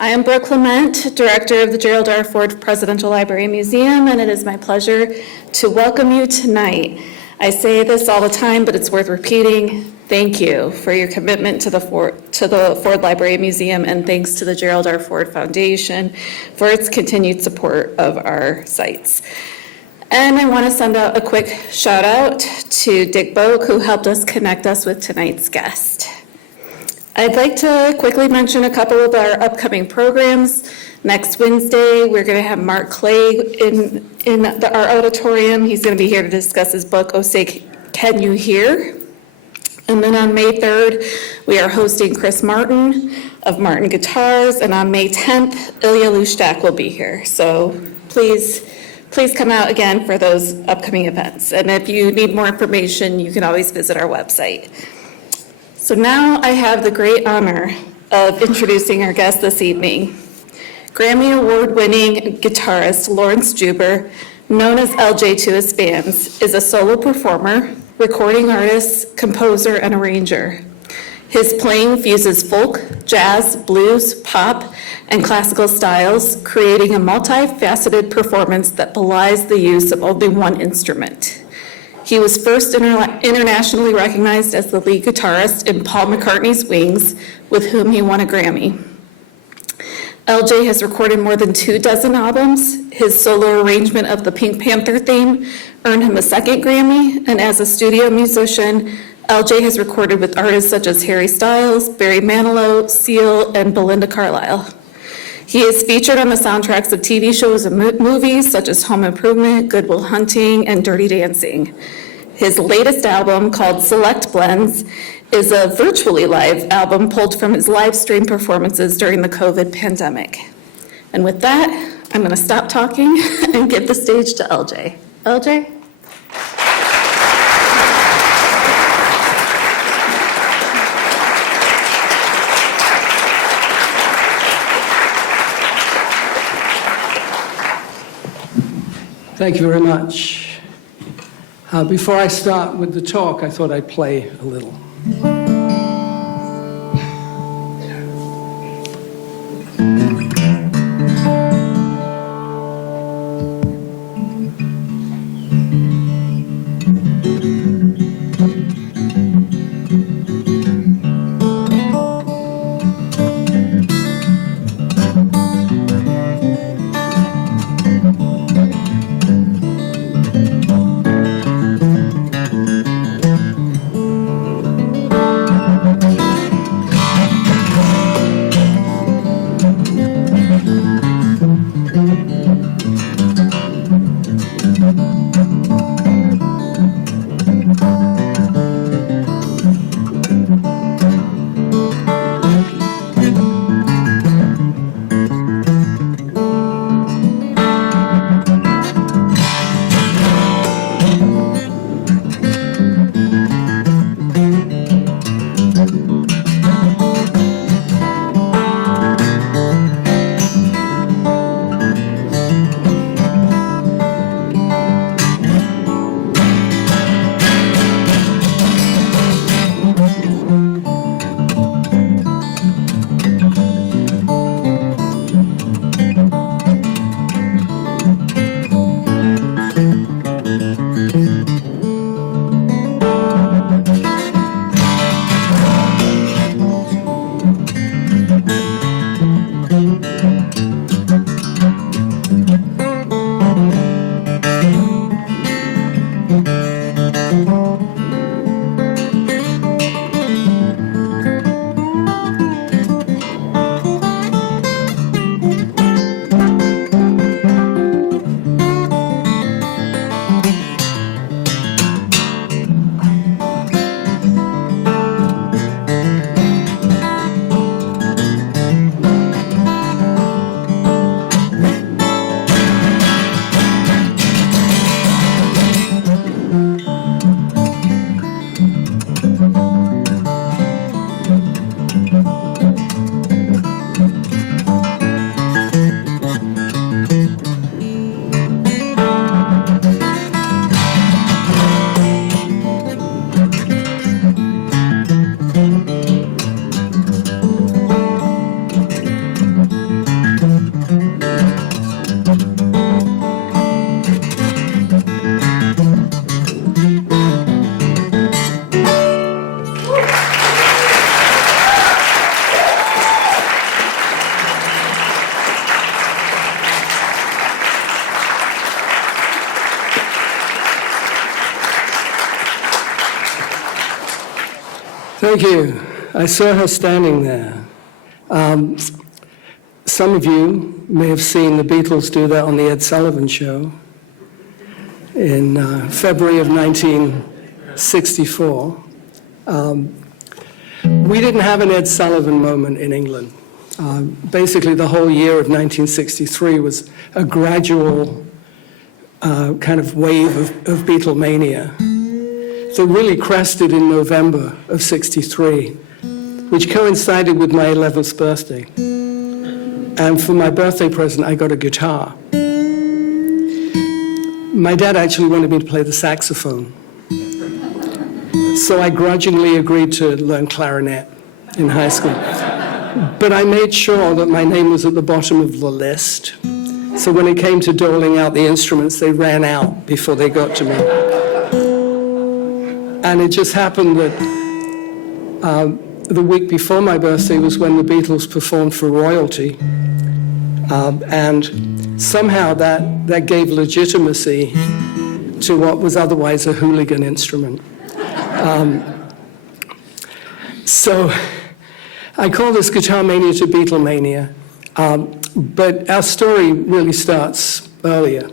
I am Brooke Clement, Director of the Gerald R. Ford Presidential Library and Museum, and it is my pleasure to welcome you tonight. I say this all the time, but it's worth repeating. Thank you for your commitment to the Ford Library and Museum, and thanks to the Gerald R. Ford Foundation for its continued support of our sites. And I want to send out a quick shout out to Dick Boak, who helped us connect us with tonight's guest. I'd like to quickly mention a couple of our upcoming programs. Next Wednesday, we're going to have Mark Clay in our auditorium. He's going to be here to discuss his book, Oh Say Can You Hear? And then on May 3rd, we are hosting Chris Martin of Martin Guitars, and on May 10th, Ilya Lushtak will be here. So please come out again for those upcoming events. And if you need more information, you can always visit our website. So now I have the great honor of introducing our guest this evening. Grammy Award-winning guitarist Laurence Juber, known as LJ to his fans, is a solo performer, recording artist, composer, and arranger. His playing fuses folk, jazz, blues, pop, and classical styles, creating a multifaceted performance that belies the use of only one instrument. He was first internationally recognized as the lead guitarist in Paul McCartney's Wings, with whom he won a Grammy. LJ has recorded more than 24 albums. His solo arrangement of the Pink Panther theme earned him a second Grammy, and as a studio musician, LJ has recorded with artists such as Harry Styles, Barry Manilow, Seal, and Belinda Carlisle. He is featured on the soundtracks of TV shows and movies such as Home Improvement, Good Will Hunting, and Dirty Dancing. His latest album, called Select Blends, is a virtually live album pulled from his live stream performances during the COVID pandemic. And with that, I'm going to stop talking and give the stage to LJ. LJ? Thank you very much. Before I start with the talk, I thought I'd play a little. Thank you. I saw her standing there. Some of you may have seen the Beatles do that on the Ed Sullivan Show in February of 1964. We didn't have an Ed Sullivan moment in England. Basically, the whole year of 1963 was a gradual kind of wave of Beatlemania that really crested in November of '63, which coincided with my 11th birthday. And for my birthday present, I got a guitar. My dad actually wanted me to play the saxophone. So I grudgingly agreed to learn clarinet in high school. But I made sure that my name was at the bottom of the list. So when it came to doling out the instruments, they ran out before they got to me. And it just happened that the week before my birthday was when the Beatles performed for royalty. And somehow that gave legitimacy to what was otherwise a hooligan instrument. So I call this Guitarmania to Beatlemania, but our story really starts earlier.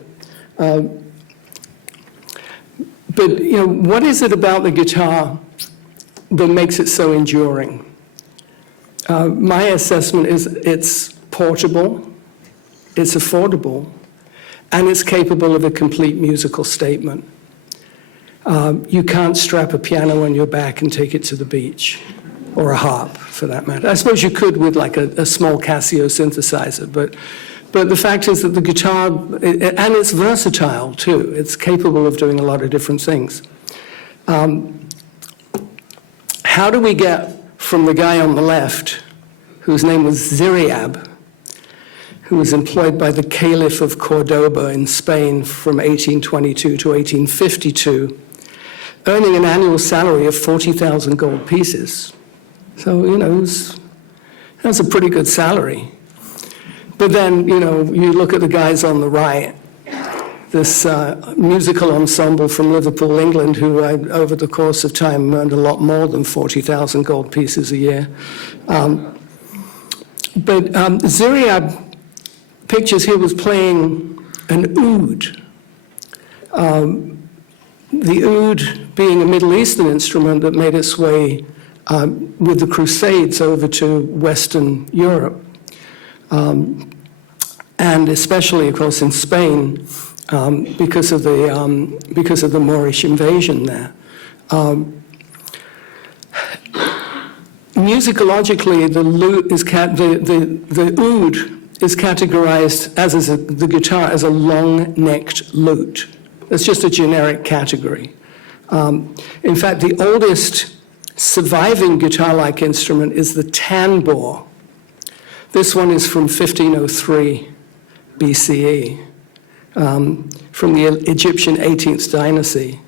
But what is it about the guitar that makes it so enduring? My assessment is it's portable, it's affordable, and it's capable of a complete musical statement. You can't strap a piano on your back and take it to the beach, or a harp, for that matter. I suppose you could with like a small Casio synthesizer, but the fact is that the guitar, and it's versatile too, it's capable of doing a lot of different things. How do we get from the guy on the left, whose name was Ziriab, who was employed by the Caliph of Cordoba in Spain from 1822 to 1852, earning an annual salary of 40,000 gold pieces? So, that's a pretty good salary. But then, you look at the guys on the right, this musical ensemble from Liverpool, England, who over the course of time earned a lot more than 40,000 gold pieces a year. But Ziriab pictures here was playing an oud. The oud being a Middle Eastern instrument that made its way with the Crusades over to Western Europe. And especially, of course, in Spain, because of the Moorish invasion there. Musicologically, the oud is categorized, as is the guitar, as a long-necked lute. That's just a generic category. In fact, the oldest surviving guitar-like instrument is the tambour. This one is from 1503 BCE, from the Egyptian 18th dynasty.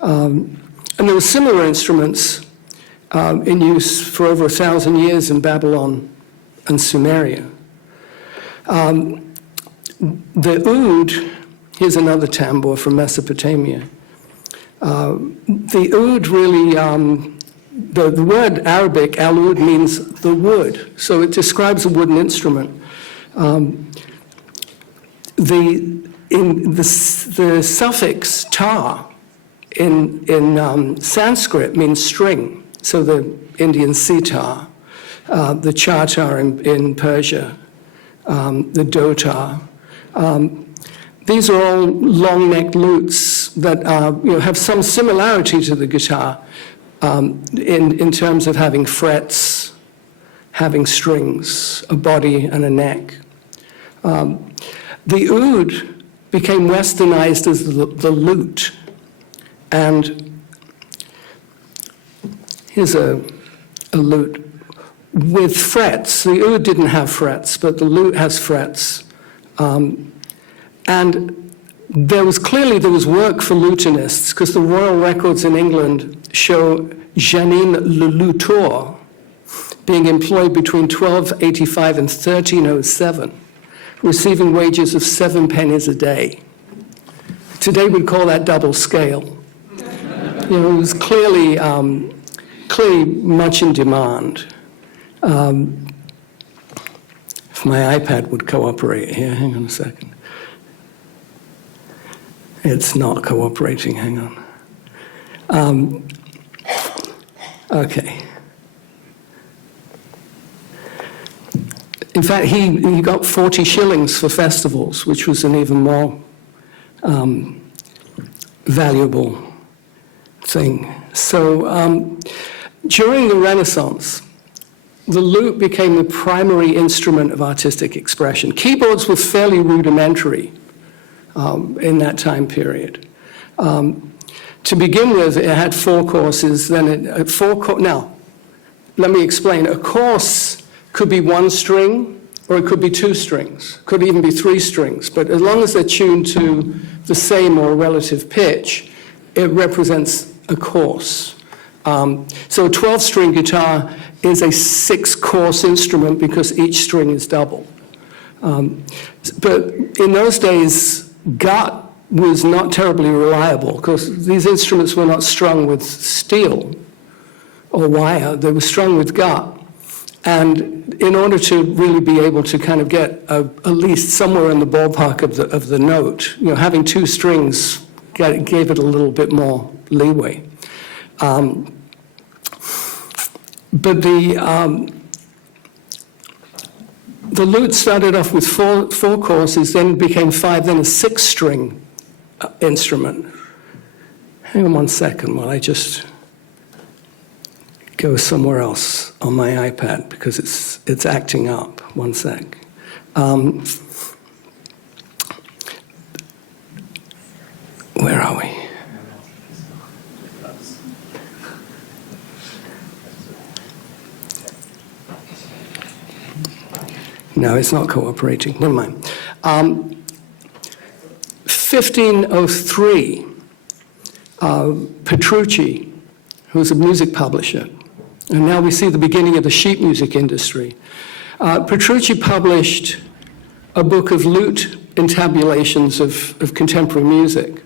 And there were similar instruments in use for over 1,000 years in Babylon and Sumeria. The oud, here's another tambour from Mesopotamia. The oud really, the word Arabic, al-oud, means the wood. So it describes a wooden instrument. The suffix tar in Sanskrit means string. So the Indian sitar, the chartar in Persia, the dotar. These are all long-necked lutes that have some similarity to the guitar in terms of having frets, having strings, a body and a neck. The oud became westernized as the lute. And here's a lute with frets. The oud didn't have frets, but the lute has frets. And there was work for lutenists, because the royal records in England show Janine le Luthor being employed between 1285 and 1307, receiving wages of 7 pennies a day. Today we'd call that double scale. It was clearly clearly much in demand. If my iPad would cooperate here, hang on a second. It's not cooperating, hang on. Okay. In fact, he got 40 shillings for festivals, which was an even more valuable thing. So during the Renaissance, the lute became the primary instrument of artistic expression. Keyboards were fairly rudimentary in that time period. To begin with, it had 4 courses, then now, let me explain. A course could be 1 string, or it could be 2 strings, could even be 3 strings, but as long as they're tuned to the same or relative pitch, it represents a course. So a 12-string guitar is a 6-course instrument because each string is double. But in those days, gut was not terribly reliable because these instruments were not strung with steel or wire, they were strung with gut. And in order to really be able to kind of get at least somewhere in the ballpark of the note, having 2 strings gave it a little bit more leeway. But the lute started off with 4 courses, then became 5, then a 6-string instrument. Hang on one second while I just go somewhere else on my iPad because it's acting up. One sec. Where are we? No, it's not cooperating. Never mind. 1503, Petrucci, who was a music publisher, and now we see the beginning of the sheet music industry. Petrucci published a book of lute intabulations of contemporary music.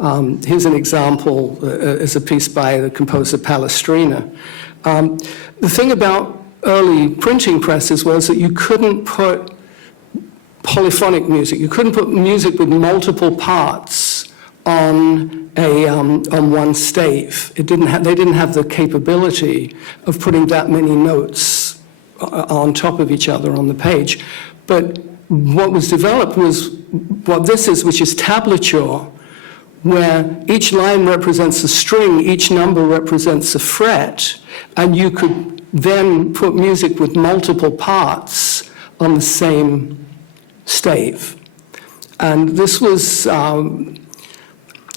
Here's an example as a piece by the composer Palestrina. The thing about early printing presses was that you couldn't put polyphonic music. You couldn't put music with multiple parts on one stave. They didn't have the capability of putting that many notes on top of each other on the page. But what was developed was what this is, which is tablature, where each line represents a string, each number represents a fret, and you could then put music with multiple parts on the same stave. And this was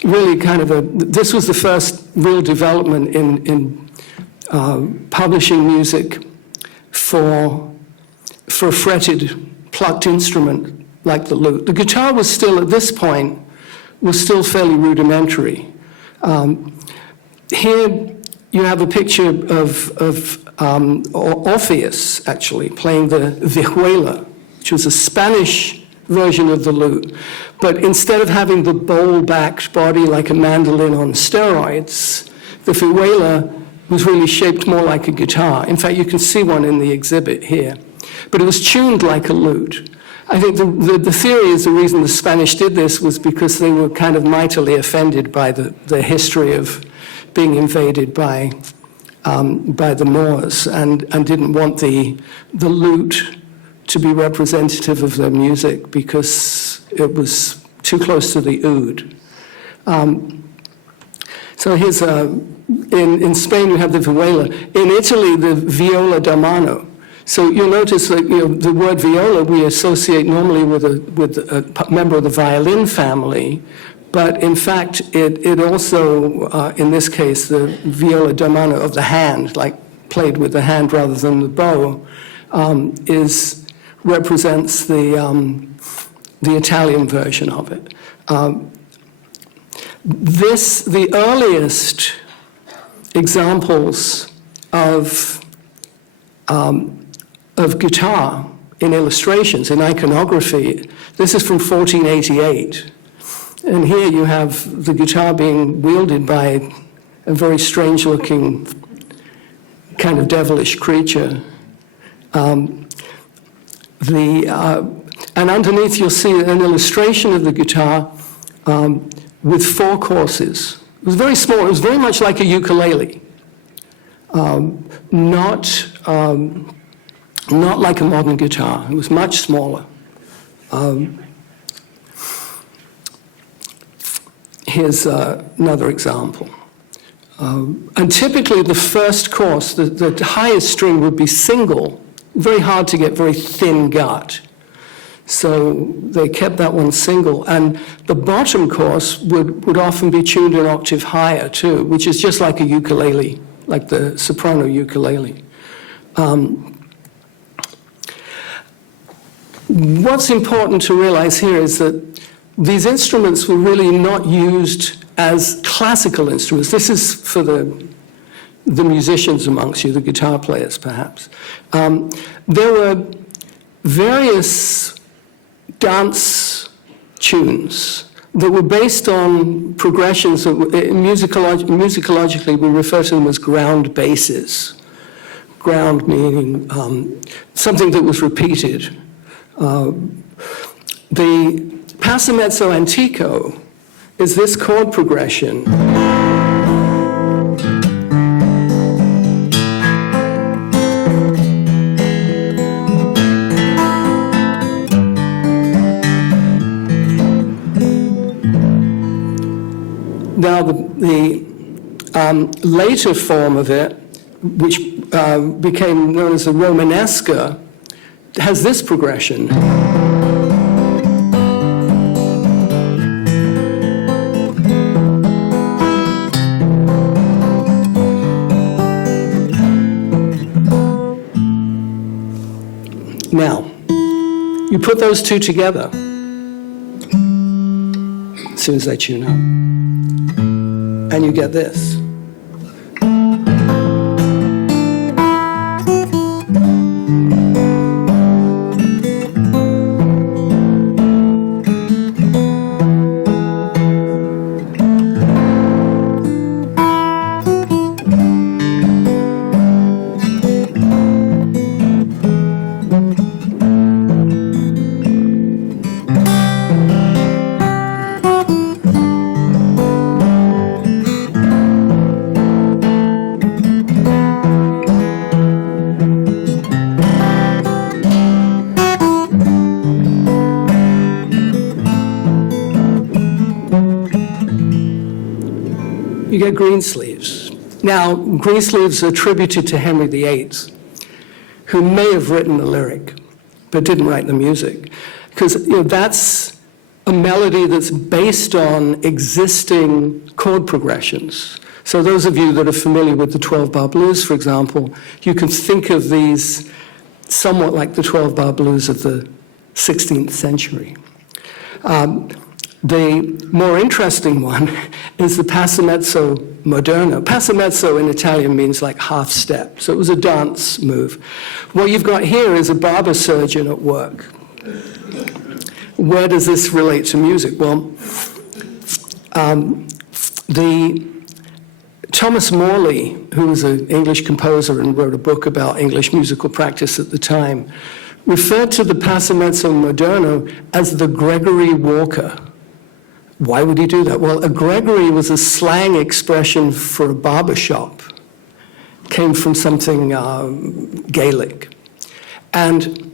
really kind of this was the first real development in publishing music for a fretted, plucked instrument like the lute. The guitar was still, at this point, fairly rudimentary. Here you have a picture of Orpheus, actually, playing the vihuela, which was a Spanish version of the lute. But instead of having the bowl-backed body like a mandolin on steroids, the vihuela was really shaped more like a guitar. In fact, you can see one in the exhibit here. But it was tuned like a lute. I think the theory is the reason the Spanish did this was because they were kind of mightily offended by the history of being invaded by the Moors and didn't want the lute to be representative of their music because it was too close to the oud. So here's in Spain we have the vihuela. In Italy, the viola da mano. So you'll notice that the word viola we associate normally with a member of the violin family, but in fact it also, in this case, the viola da mano of the hand, like played with the hand rather than the bow, represents the Italian version of it. The earliest examples of guitar in illustrations, in iconography, this is from 1488. And here you have the guitar being wielded by a very strange-looking kind of devilish creature. And underneath you'll see an illustration of the guitar with 4 courses. It was very small. It was very much like a ukulele. Not like a modern guitar. It was much smaller. Here's another example. And typically the first course, the highest string would be single. Very hard to get very thin gut. So they kept that one single. And the bottom course would often be tuned an octave higher too, which is just like a ukulele, like the soprano ukulele. What's important to realize here is that these instruments were really not used as classical instruments. This is for the musicians amongst you, the guitar players perhaps. There were various dance tunes that were based on progressions that musicologically we refer to them as ground basses. Ground meaning something that was repeated. The Passo Mezzo Antico is this chord progression. Now, the later form of it, which became known as the Romanesca, has this progression. Now, you put those two together as soon as they tune up, and you get this. You get green sleeves. Now, green sleeves are attributed to Henry VIII, who may have written the lyric, but didn't write the music. Because that's a melody that's based on existing chord progressions. So those of you that are familiar with the 12-bar blues, for example, you can think of these somewhat like the 12-bar blues of the 16th century. The more interesting one is the Passo Mezzo Moderno. Passo Mezzo in Italian means like half step, so it was a dance move. What you've got here is a barber surgeon at work. Where does this relate to music? Well, Thomas Morley, who was an English composer and wrote a book about English musical practice at the time, referred to the Passo Mezzo Moderno as the Gregory Walker. Why would he do that? Well, a Gregory was a slang expression for a barber shop. Came from something Gaelic. And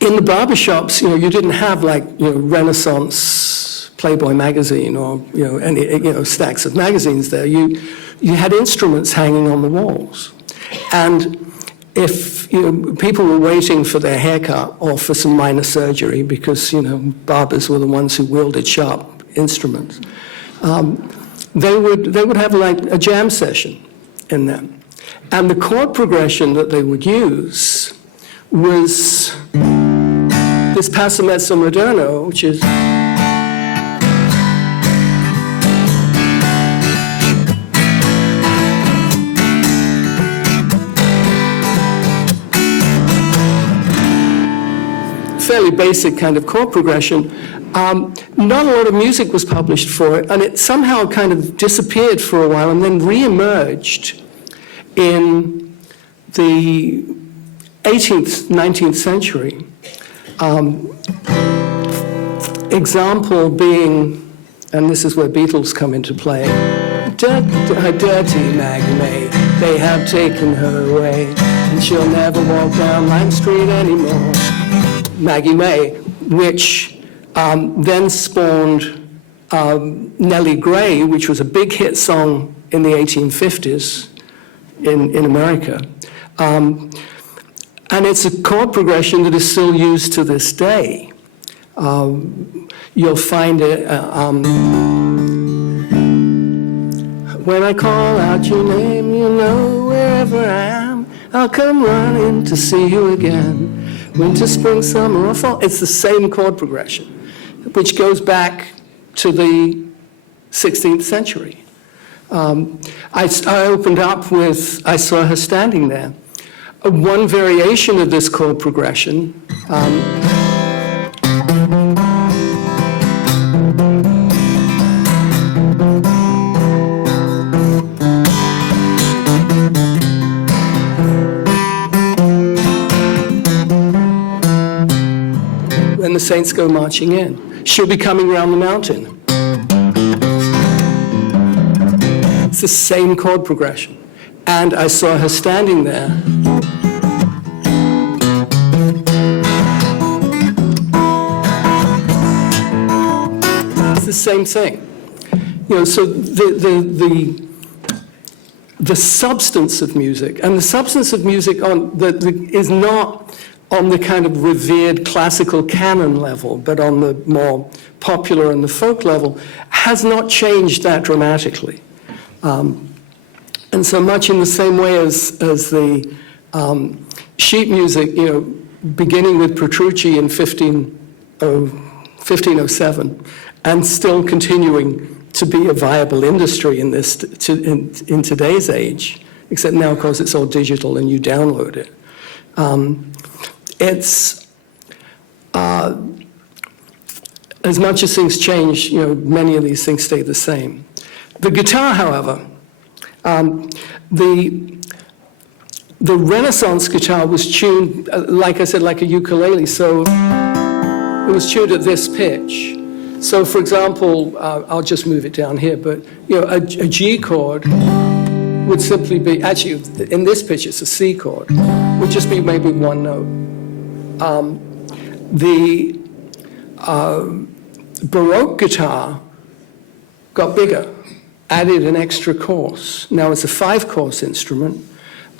in the barber shops, you didn't have like, Renaissance Playboy magazine or, any, stacks of magazines there. You had instruments hanging on the walls. And if people were waiting for their haircut or for some minor surgery, because barbers were the ones who wielded sharp instruments, they would have like a jam session in them, and the chord progression that they would use was this Passo Mezzo Moderno, which is. Fairly basic kind of chord progression. Not a lot of music was published for it, and it somehow kind of disappeared for a while and then re-emerged in the 18th, 19th century. Example being, and this is where Beatles come into play, dirty Maggie May, they have taken her away, and she'll never walk down Lime Street anymore. Maggie May, which then spawned Nellie Gray, which was a big hit song in the 1850s in America. And it's a chord progression that is still used to this day. You'll find it, when I call out your name, you know wherever I am, I'll come running to see you again. Winter, spring, summer, or fall. It's the same chord progression, which goes back to the 16th century. I opened up with I Saw Her Standing There. One variation of this chord progression, when the saints go marching in. She'll be coming round the mountain. It's the same chord progression. And I saw her standing there. It's the same thing. You know, so the substance of music, and the substance of music is not on the kind of revered classical canon level, but on the more popular and the folk level, has not changed that dramatically. And so much in the same way as the sheet music, you know, beginning with Petrucci in 1507, and still continuing to be a viable industry in in today's age, except now, of course, it's all digital and you download it. It's as much as things change, you know, many of these things stay the same. The guitar, however, the Renaissance guitar was tuned, like I said, like a ukulele, so it was tuned at this pitch. So, for example, I'll just move it down here, but you know, a G chord would simply be, actually, in this pitch, it's a C chord, would just be maybe one note. The Baroque guitar got bigger, added an extra course. Now it's a 5-course instrument,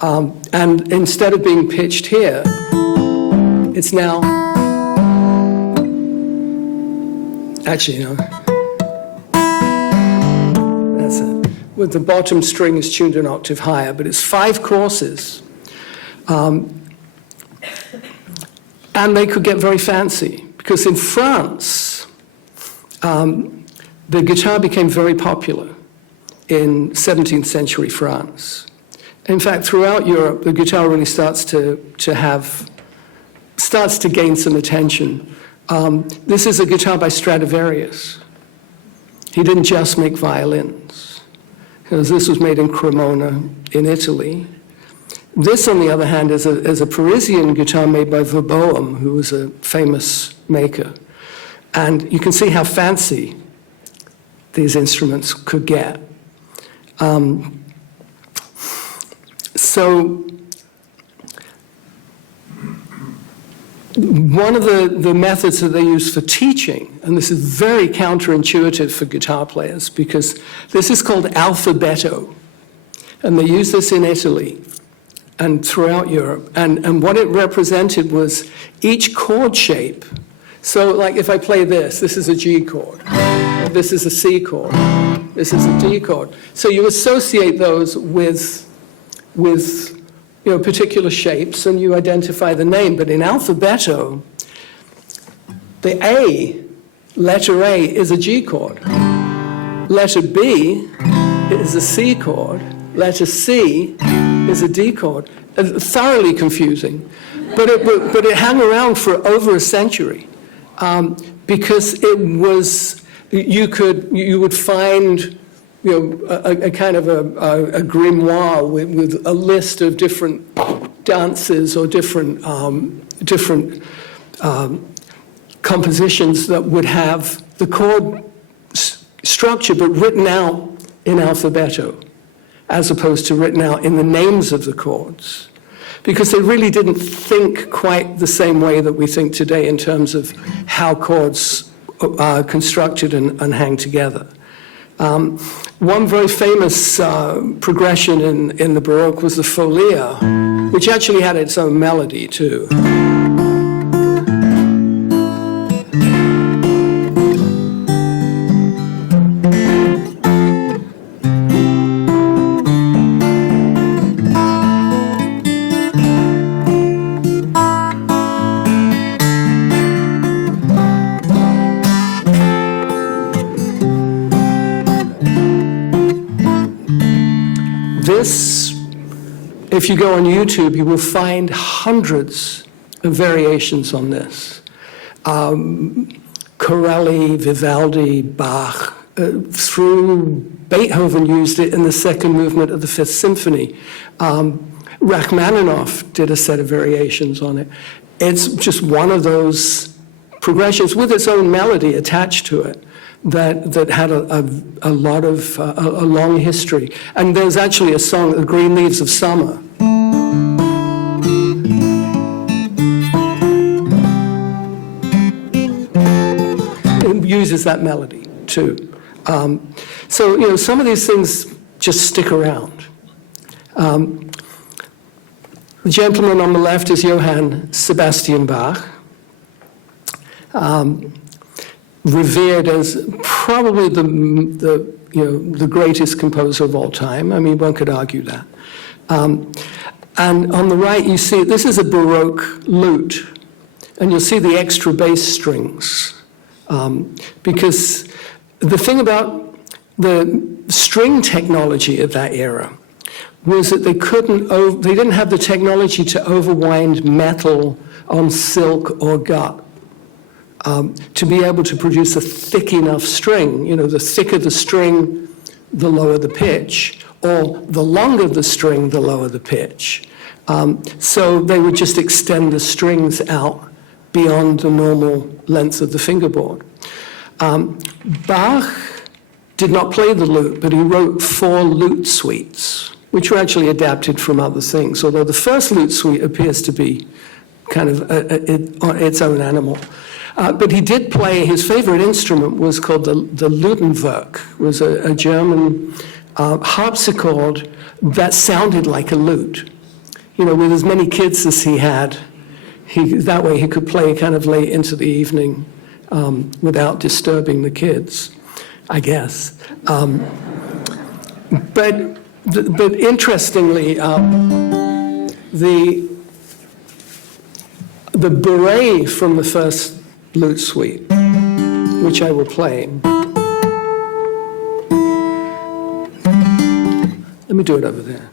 and instead of being pitched here, it's now, actually, no, that's it. With the bottom string is tuned an octave higher, but it's 5 courses. And they could get very fancy, because in France, the guitar became very popular in 17th century France. In fact, throughout Europe, the guitar really starts to gain some attention. This is a guitar by Stradivarius. He didn't just make violins, because this was made in Cremona in Italy. This, on the other hand, is a Parisian guitar made by Verboem, who was a famous maker. And you can see how fancy these instruments could get. So one of the methods that they use for teaching, and this is very counterintuitive for guitar players, because this is called alphabeto, and they use this in Italy and throughout Europe. And what it represented was each chord shape. So like if I play this is a G chord, this is a C chord, this is a D chord. So you associate those with you know, particular shapes, and you identify the name. But in alphabeto, the A, letter A, is a G chord. Letter B is a C chord. Letter C is a D chord. Thoroughly confusing. But it hung around for over a century, because it was, you would find a kind of a grimoire with a list of different dances or different compositions that would have the chord structure, but written out in alphabeto, as opposed to written out in the names of the chords. Because they really didn't think quite the same way that we think today in terms of how chords are constructed and hang together. One very famous progression in the Baroque was the folia, which actually had its own melody too. This, if you go on YouTube, you will find hundreds of variations on this. Corelli, Vivaldi, Bach, through Beethoven used it in the second movement of the Fifth Symphony. Rachmaninoff did a set of variations on it. It's just one of those progressions with its own melody attached to it that had a lot of, a long history. And there's actually a song, The Green Leaves of Summer. It uses that melody too. So, some of these things just stick around. The gentleman on the left is Johann Sebastian Bach. Revered as probably the greatest composer of all time. I mean, one could argue that. And on the right, you see, this is a Baroque lute. And you'll see the extra bass strings. Because the thing about the string technology of that era was that they didn't have the technology to overwind metal on silk or gut. To be able to produce a thick enough string. The thicker the string, the lower the pitch, or the longer the string, the lower the pitch. So they would just extend the strings out beyond the normal length of the fingerboard. Bach did not play the lute, but he wrote 4 lute suites, which were actually adapted from other things, although the first lute suite appears to be kind of its own animal. But he did play, his favorite instrument was called the Lutenwerk, was a German harpsichord that sounded like a lute. With as many kids as he had, that way he could play kind of late into the evening without disturbing the kids, I guess. But interestingly, the beret from the first lute suite, which I will play. Let me do it over there.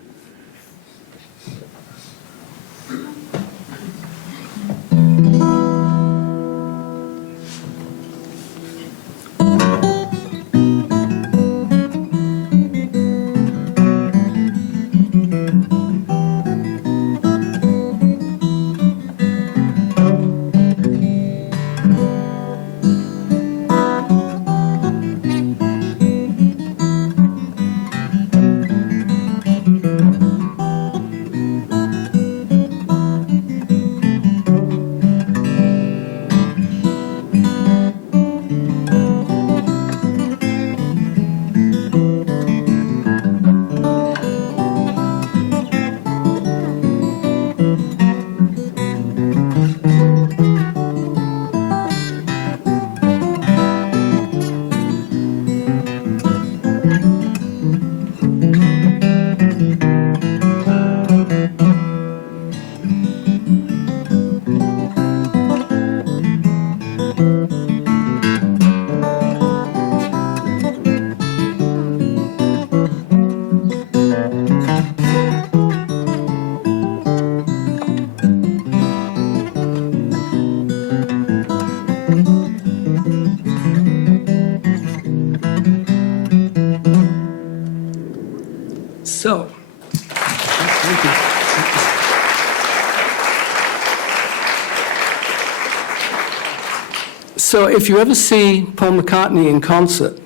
So if you ever see Paul McCartney in concert,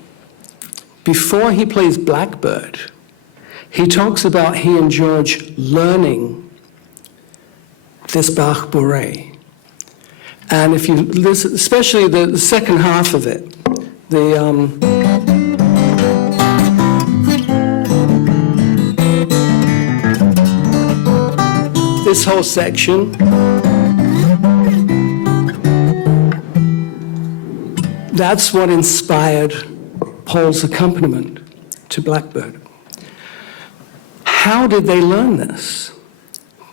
before he plays Blackbird, he talks about he and George learning this Bach bourrée. And if you listen, especially the second half of it, this whole section, that's what inspired Paul's accompaniment to Blackbird. How did they learn this?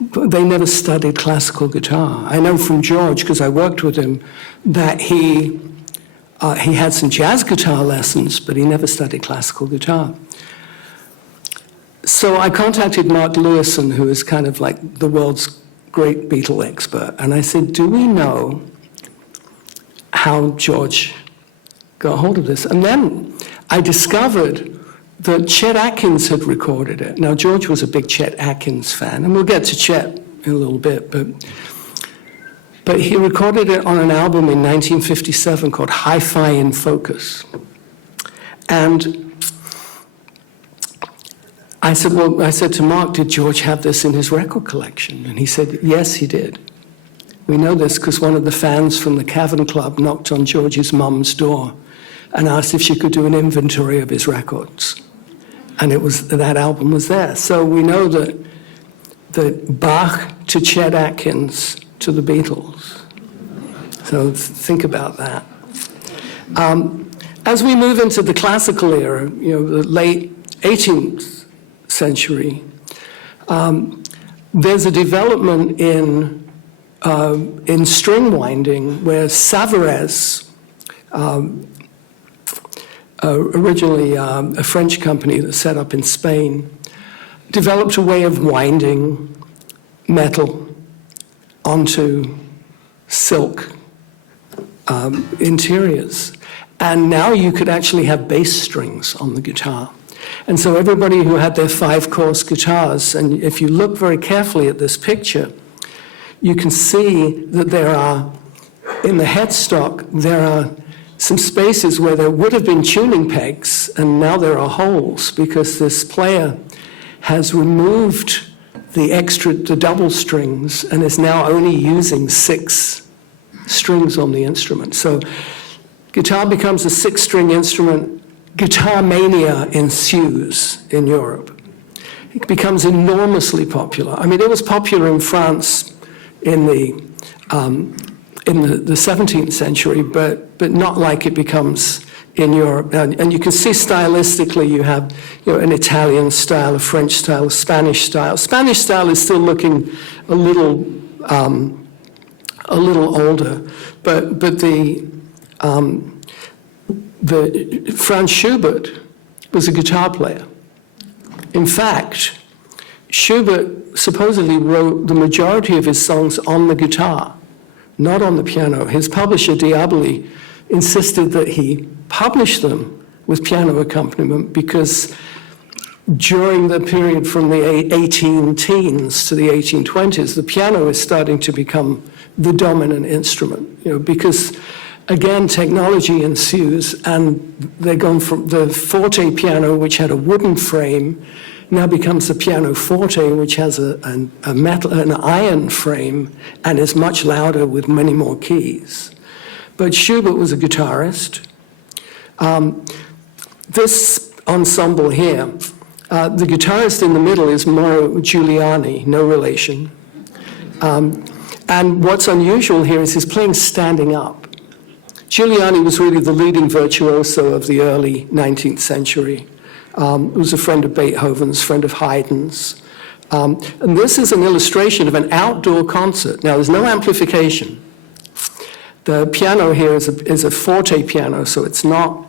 They never studied classical guitar. I know from George, because I worked with him, that he had some jazz guitar lessons, but he never studied classical guitar. So I contacted Mark Lewison, who is kind of like the world's great Beatle expert, and I said, do we know how George got hold of this? And then I discovered that Chet Atkins had recorded it. Now, George was a big Chet Atkins fan, and we'll get to Chet in a little bit, but he recorded it on an album in 1957 called Hi-Fi in Focus. And I said to Mark, did George have this in his record collection? And he said, yes, he did. We know this because one of the fans from the Cavern Club knocked on George's mum's door and asked if she could do an inventory of his records. And that album was there. So we know that Bach to Chet Atkins to the Beatles. So think about that. As we move into the classical era, the late 18th century, there's a development in string winding where Savarez, originally a French company that set up in Spain, developed a way of winding metal onto silk interiors. And now you could actually have bass strings on the guitar. And so everybody who had their 5-course guitars, and if you look very carefully at this picture, you can see that there are, in the headstock, there are some spaces where there would have been tuning pegs, and now there are holes because this player has removed the double strings and is now only using 6 strings on the instrument. So guitar becomes a 6-string instrument. Guitarmania ensues in Europe. It becomes enormously popular. I mean, it was popular in France in the 17th century, but not like it becomes in Europe. And you can see stylistically you have an Italian style, a French style, a Spanish style. Spanish style is still looking a little older, but Franz Schubert was a guitar player. In fact, Schubert supposedly wrote the majority of his songs on the guitar, not on the piano. His publisher, Diaboli, insisted that he publish them with piano accompaniment because during the period from the 18 teens to the 1820s, the piano is starting to become the dominant instrument, because again, technology ensues, and they're gone from the forte piano, which had a wooden frame, now becomes the piano forte, which has an iron frame, and is much louder with many more keys. But Schubert was a guitarist. This ensemble here, the guitarist in the middle is Mauro Giuliani, no relation. And what's unusual here is he's playing standing up. Giuliani was really the leading virtuoso of the early 19th century. He was a friend of Beethoven's, friend of Haydn's. And this is an illustration of an outdoor concert. Now, there's no amplification. The piano here is a forte piano, so it's not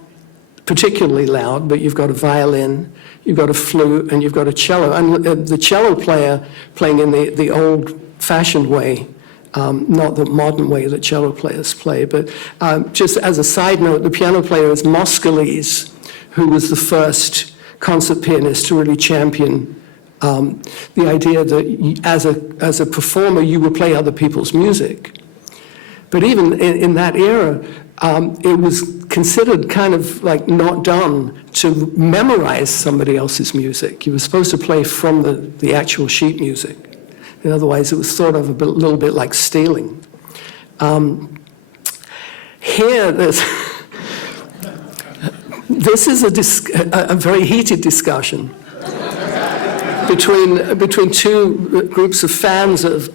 particularly loud, but you've got a violin, you've got a flute, and you've got a cello. And the cello player playing in the old-fashioned way, not the modern way that cello players play. But just as a side note, the piano player is Moscheles, who was the first concert pianist to really champion the idea that as a performer, you would play other people's music. But even in that era, it was considered kind of like not done to memorize somebody else's music. You were supposed to play from the actual sheet music. And otherwise, it was thought of a little bit like stealing. Here, this is a very heated discussion between two groups of fans of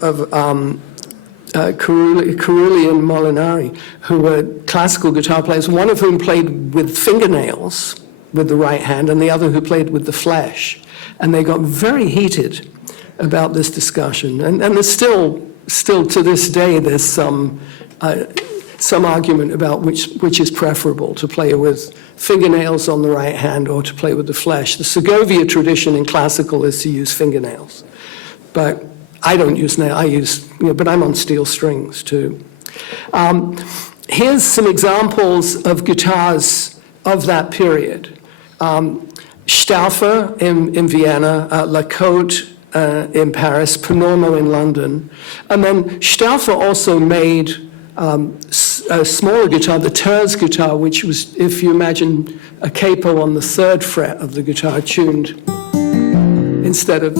Carulli and Molinari, who were classical guitar players, one of whom played with fingernails with the right hand, and the other who played with the flesh. And they got very heated about this discussion. And there's still to this day, there's some argument about which is preferable, to play with fingernails on the right hand or to play with the flesh. The Segovia tradition in classical is to use fingernails. But I don't use nails, but I'm on steel strings too. Here's some examples of guitars of that period. Stauffer in Vienna, Lacote in Paris, Panormo in London. And then Stauffer also made a smaller guitar, the Terz guitar, which was, if you imagine a capo on the 3rd fret of the guitar tuned instead of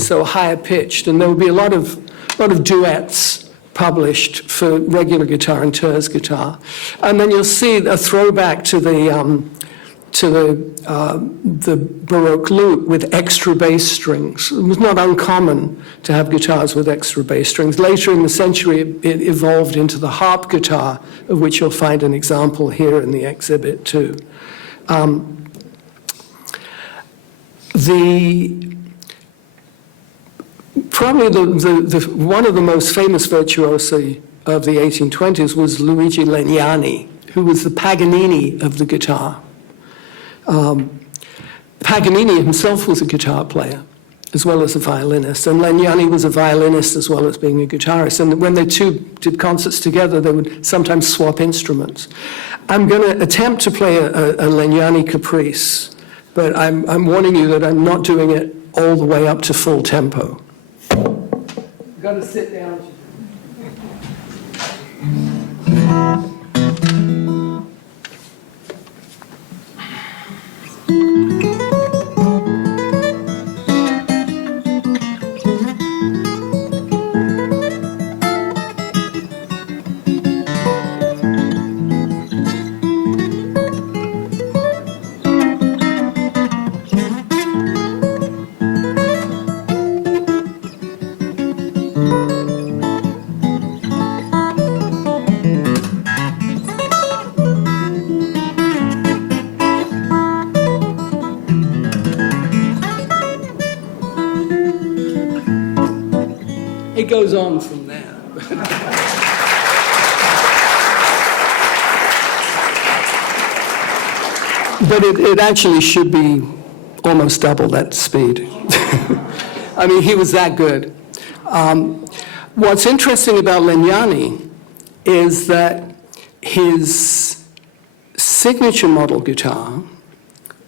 so higher pitched. And there would be a lot of duets published for regular guitar and Terz guitar. And then you'll see a throwback to the Baroque lute with extra bass strings. It was not uncommon to have guitars with extra bass strings. Later in the century, it evolved into the harp guitar, of which you'll find an example here in the exhibit too. Probably one of the most famous virtuosi of the 1820s was Luigi Legnani, who was the Paganini of the guitar. Paganini himself was a guitar player as well as a violinist, and Legnani was a violinist as well as being a guitarist. And when they two did concerts together, they would sometimes swap instruments. I'm going to attempt to play a Legnani caprice, but I'm warning you that I'm not doing it all the way up to full tempo. You've got to sit down. It goes on from there. But it actually should be almost double that speed. I mean, he was that good. What's interesting about Legnani is that his signature model guitar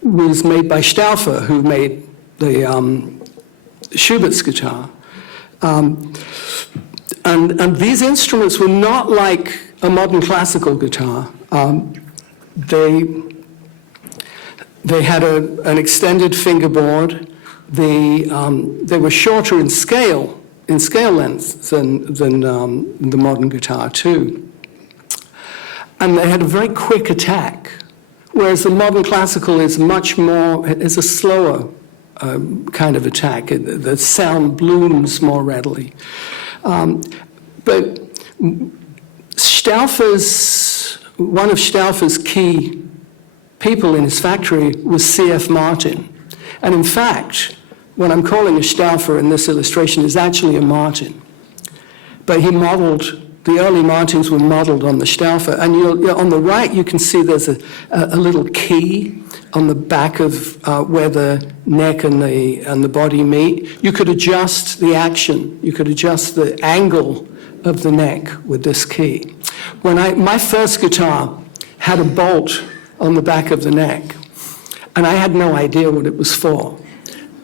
was made by Stauffer, who made the Schubert's guitar. And these instruments were not like a modern classical guitar. They had an extended fingerboard. They were shorter in scale length than the modern guitar too. And they had a very quick attack, whereas the modern classical is a slower kind of attack. The sound blooms more readily. But one of Stauffer's key people in his factory was C.F. Martin. And in fact, what I'm calling a Stauffer in this illustration is actually a Martin. But the early Martins were modeled on the Stauffer. And on the right, you can see there's a little key on the back of where the neck and the body meet. You could adjust the action. You could adjust the angle of the neck with this key. My first guitar had a bolt on the back of the neck, and I had no idea what it was for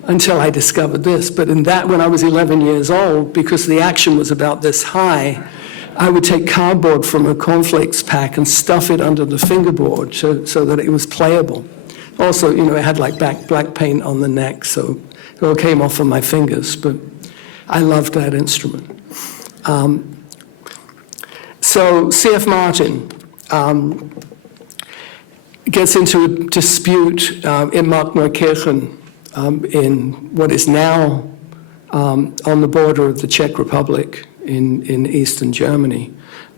until I discovered this. But when I was 11 years old, because the action was about this high, I would take cardboard from a cornflakes pack and stuff it under the fingerboard so that it was playable. Also, it had like black paint on the neck, so it all came off of my fingers, but I loved that instrument. So C.F. Martin gets into a dispute in Markneukirchen in what is now on the border of the Czech Republic in eastern Germany,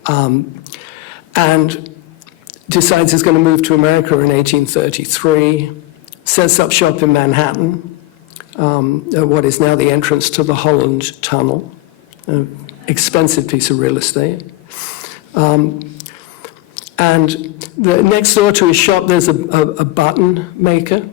and decides he's going to move to America in 1833, sets up shop in Manhattan, at what is now the entrance to the Holland Tunnel, an expensive piece of real estate. And next door to his shop, there's a button maker.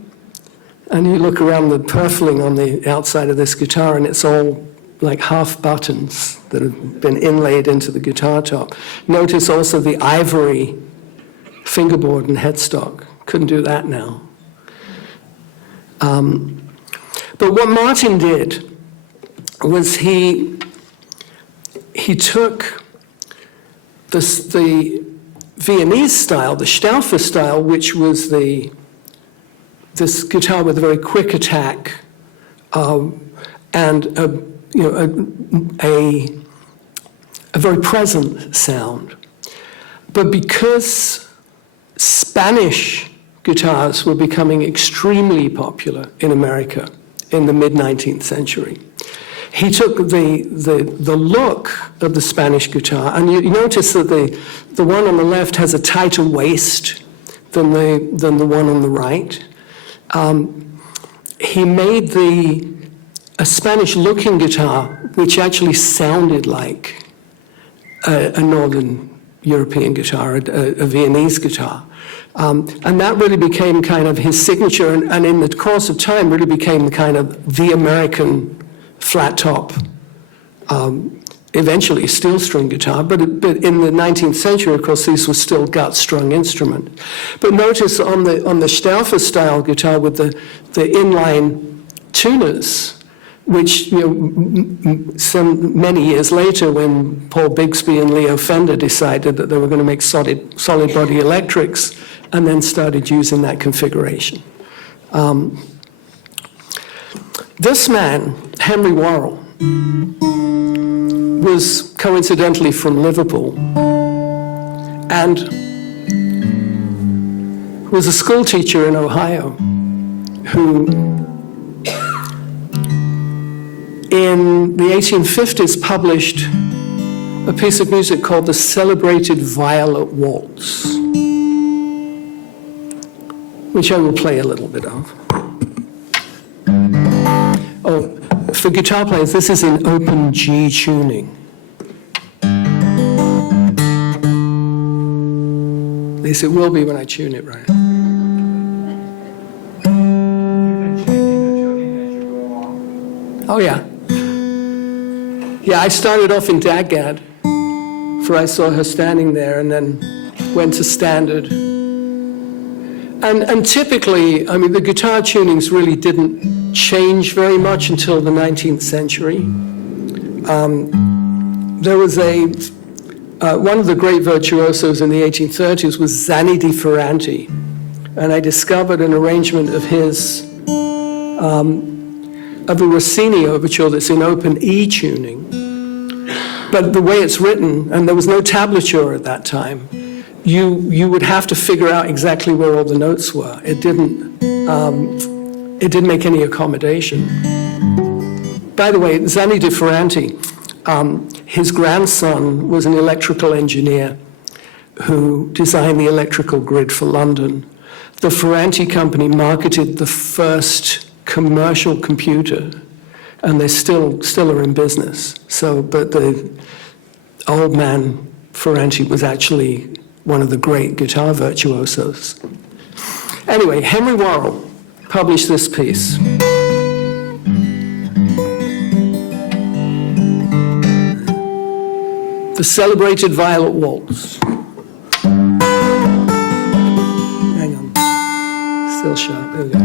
And you look around the purfling on the outside of this guitar, and it's all like half buttons that have been inlaid into the guitar top. Notice also the ivory fingerboard and headstock. Couldn't do that now. But what Martin did was he took the Viennese style, the Stauffer style, which was this guitar with a very quick attack and a very present sound. But because Spanish guitars were becoming extremely popular in America in the mid-19th century, he took the look of the Spanish guitar, and you notice that the one on the left has a tighter waist than the one on the right. He made a Spanish-looking guitar, which actually sounded like a Northern European guitar, a Viennese guitar. And that really became kind of his signature, and in the course of time really became kind of the American flat top, eventually steel string guitar, but in the 19th century, of course, these were still gut-strung instruments. But notice on the Stauffer style guitar with the inline tuners, which many years later, when Paul Bigsby and Leo Fender decided that they were going to make solid body electrics, and then started using that configuration. This man, Henry Worrell, was coincidentally from Liverpool and was a school teacher in Ohio who in the 1850s published a piece of music called the Celebrated Violet Waltz, which I will play a little bit of. Oh, for guitar players, this is in open G tuning. At least it will be when I tune it right. Oh, yeah. Yeah, I started off in Dagad, for I saw her standing there, and then went to standard. And typically, I mean, the guitar tunings really didn't change very much until the 19th century. There was one of the great virtuosos in the 1830s was Zanni di Ferranti, and I discovered an arrangement of his, of a Rossini overture that's in open E tuning. But the way it's written, and there was no tablature at that time, you would have to figure out exactly where all the notes were. It didn't make any accommodation. By the way, Zanni di Ferranti, his grandson was an electrical engineer who designed the electrical grid for London. The Ferranti company marketed the first commercial computer, and they still are in business. But the old man Ferranti was actually one of the great guitar virtuosos. Anyway, Henry Worrell published this piece. The Celebrated Violet Waltz. Hang on. Still sharp. There we go.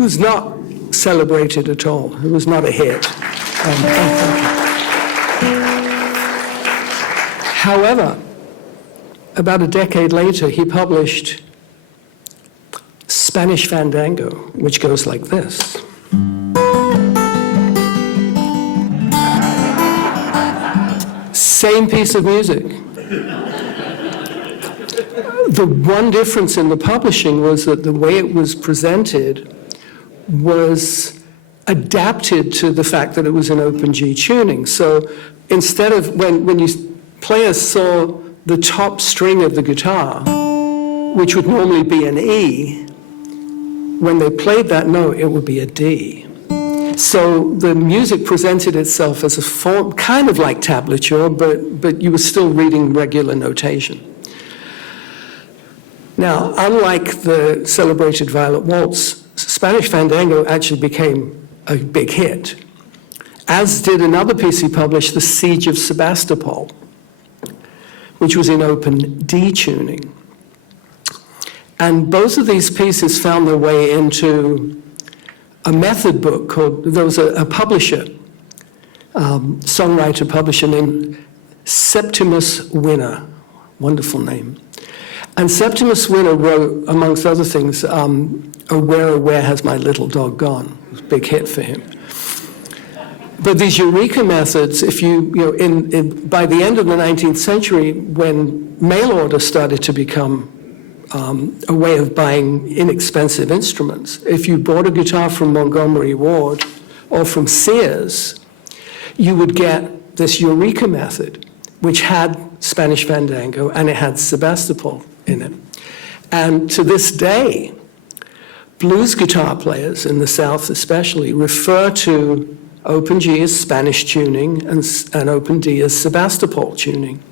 was not celebrated at all. It was not a hit. However, about a decade later, he published Spanish Fandango, which goes like this. Same piece of music. The one difference in the publishing was that the way it was presented was adapted to the fact that it was in open G tuning. So instead of, when players saw the top string of the guitar, which would normally be an E, when they played that note, it would be a D. So the music presented itself as a form, kind of like tablature, but you were still reading regular notation. Now, unlike the celebrated Violet Waltz, Spanish Fandango actually became a big hit, as did another piece he published, The Siege of Sebastopol, which was in open D tuning. And both of these pieces found their way into a method book called, there was a publisher, songwriter publisher named Septimus Winner, wonderful name. And Septimus Winner wrote, amongst other things, Where Has My Little Dog Gone? It was a big hit for him. But these eureka methods, if by the end of the 19th century, when mail order started to become a way of buying inexpensive instruments, if you bought a guitar from Montgomery Ward or from Sears, you would get this eureka method, which had Spanish Fandango and it had Sebastopol in it. And to this day, blues guitar players in the South especially refer to open G as Spanish tuning and open D as Sebastopol tuning.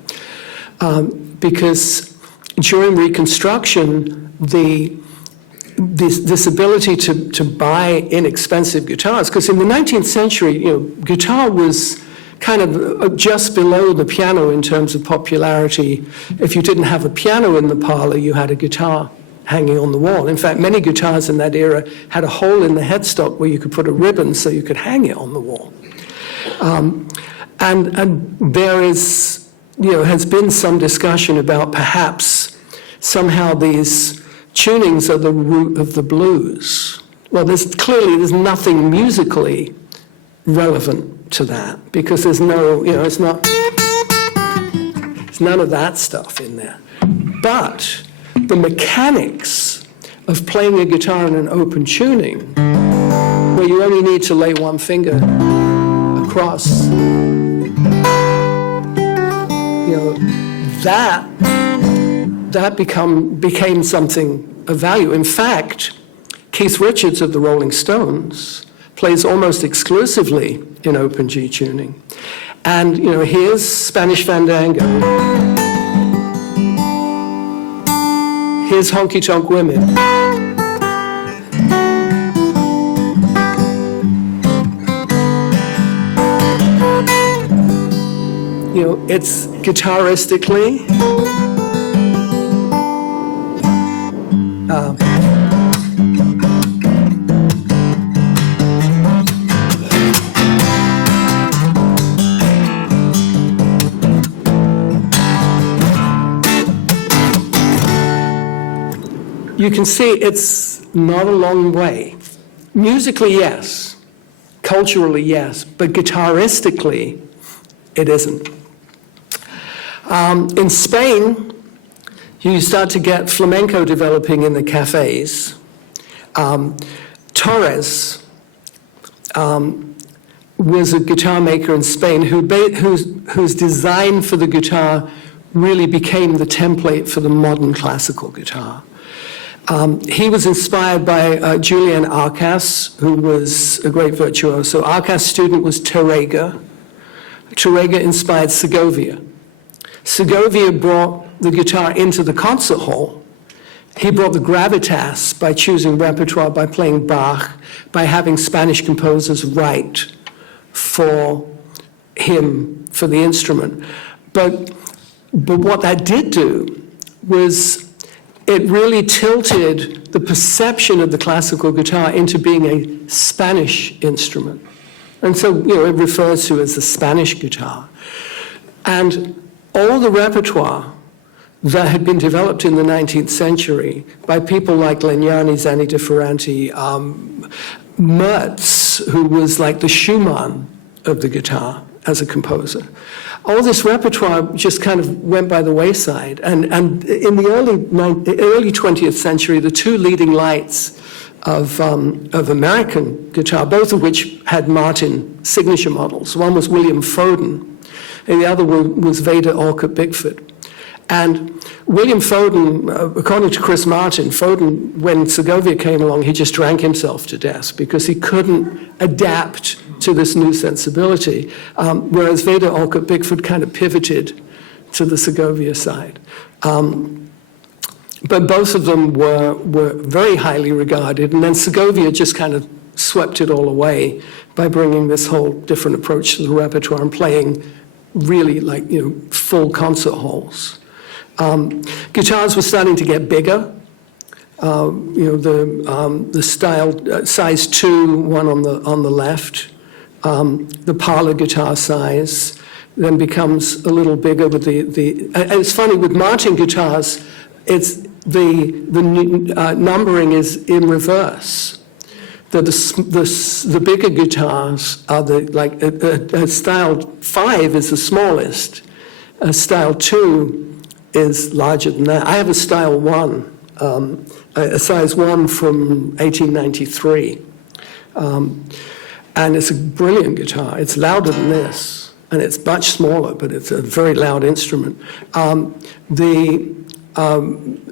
Because during Reconstruction, this ability to buy inexpensive guitars, because in the 19th century, guitar was kind of just below the piano in terms of popularity. If you didn't have a piano in the parlor, you had a guitar hanging on the wall. In fact, many guitars in that era had a hole in the headstock where you could put a ribbon so you could hang it on the wall. And there is, has been some discussion about perhaps somehow these tunings are the root of the blues. Well, there's nothing musically relevant to that, because there's no, there's none of that stuff in there. But the mechanics of playing a guitar in an open tuning, where you only need to lay one finger across, that became something of value. In fact, Keith Richards of the Rolling Stones plays almost exclusively in open G tuning. And, here's Spanish Fandango. Here's Honky Tonk Women. It's guitaristically, you can see it's not a long way. Musically, yes. Culturally, yes. But guitaristically, it isn't. In Spain, you start to get flamenco developing in the cafes. Torres was a guitar maker in Spain whose design for the guitar really became the template for the modern classical guitar. He was inspired by Julian Arcas, who was a great virtuoso. Arcas' student was Terrega. Terrega inspired Segovia. Segovia brought the guitar into the concert hall. He brought the gravitas by choosing repertoire, by playing Bach, by having Spanish composers write for him, for the instrument. But what that did do was it really tilted the perception of the classical guitar into being a Spanish instrument. And so, it refers to as the Spanish guitar. And all the repertoire that had been developed in the 19th century by people like Legnani, Zanni di Ferranti, Mertz, who was like the Schumann of the guitar as a composer. All this repertoire just kind of went by the wayside. And in the early 20th century, the two leading lights of American guitar, both of which had Martin signature models. One was William Foden, and the other was Vader Alcott Bickford. And William Foden, according to Chris Martin, Foden, when Segovia came along, he just drank himself to death because he couldn't adapt to this new sensibility, whereas Vader Alcott Bickford kind of pivoted to the Segovia side. But both of them were very highly regarded, and then Segovia just kind of swept it all away by bringing this whole different approach to the repertoire and playing really full concert halls. Guitars were starting to get bigger. The style size 2, one on the left, the parlor guitar size, then becomes a little bigger with the. And it's funny with Martin guitars, it's the numbering is in reverse. The bigger guitars are a style 5 is the smallest. A style 2 is larger than that. I have a style 1, a size 1 from 1893. And it's a brilliant guitar. It's louder than this, and it's much smaller, but it's a very loud instrument. The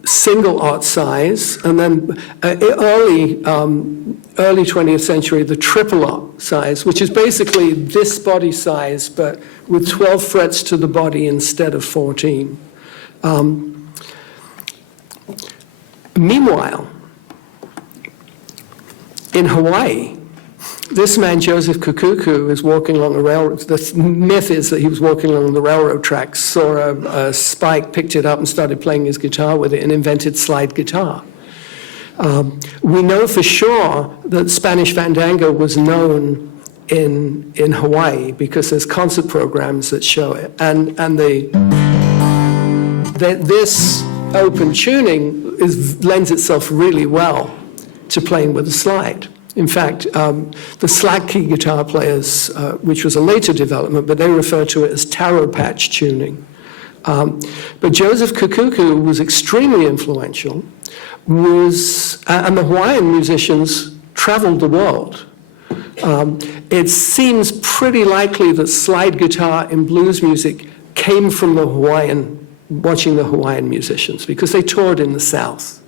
single art size, and then early 20th century, the triple art size, which is basically this body size, but with 12 frets to the body instead of 14. Meanwhile, in Hawaii, this man, Joseph Kukuku, is walking along the railroad. The myth is that he was walking along the railroad tracks, saw a spike, picked it up and started playing his guitar with it and invented slide guitar. We know for sure that Spanish Fandango was known in Hawaii because there's concert programs that show it. And this open tuning lends itself really well to playing with a slide. In fact, the slack key guitar players, which was a later development, but they refer to it as taro patch tuning. But Joseph Kukuku was extremely influential, and the Hawaiian musicians traveled the world. It seems pretty likely that slide guitar in blues music came from watching the Hawaiian musicians, because they toured in the South.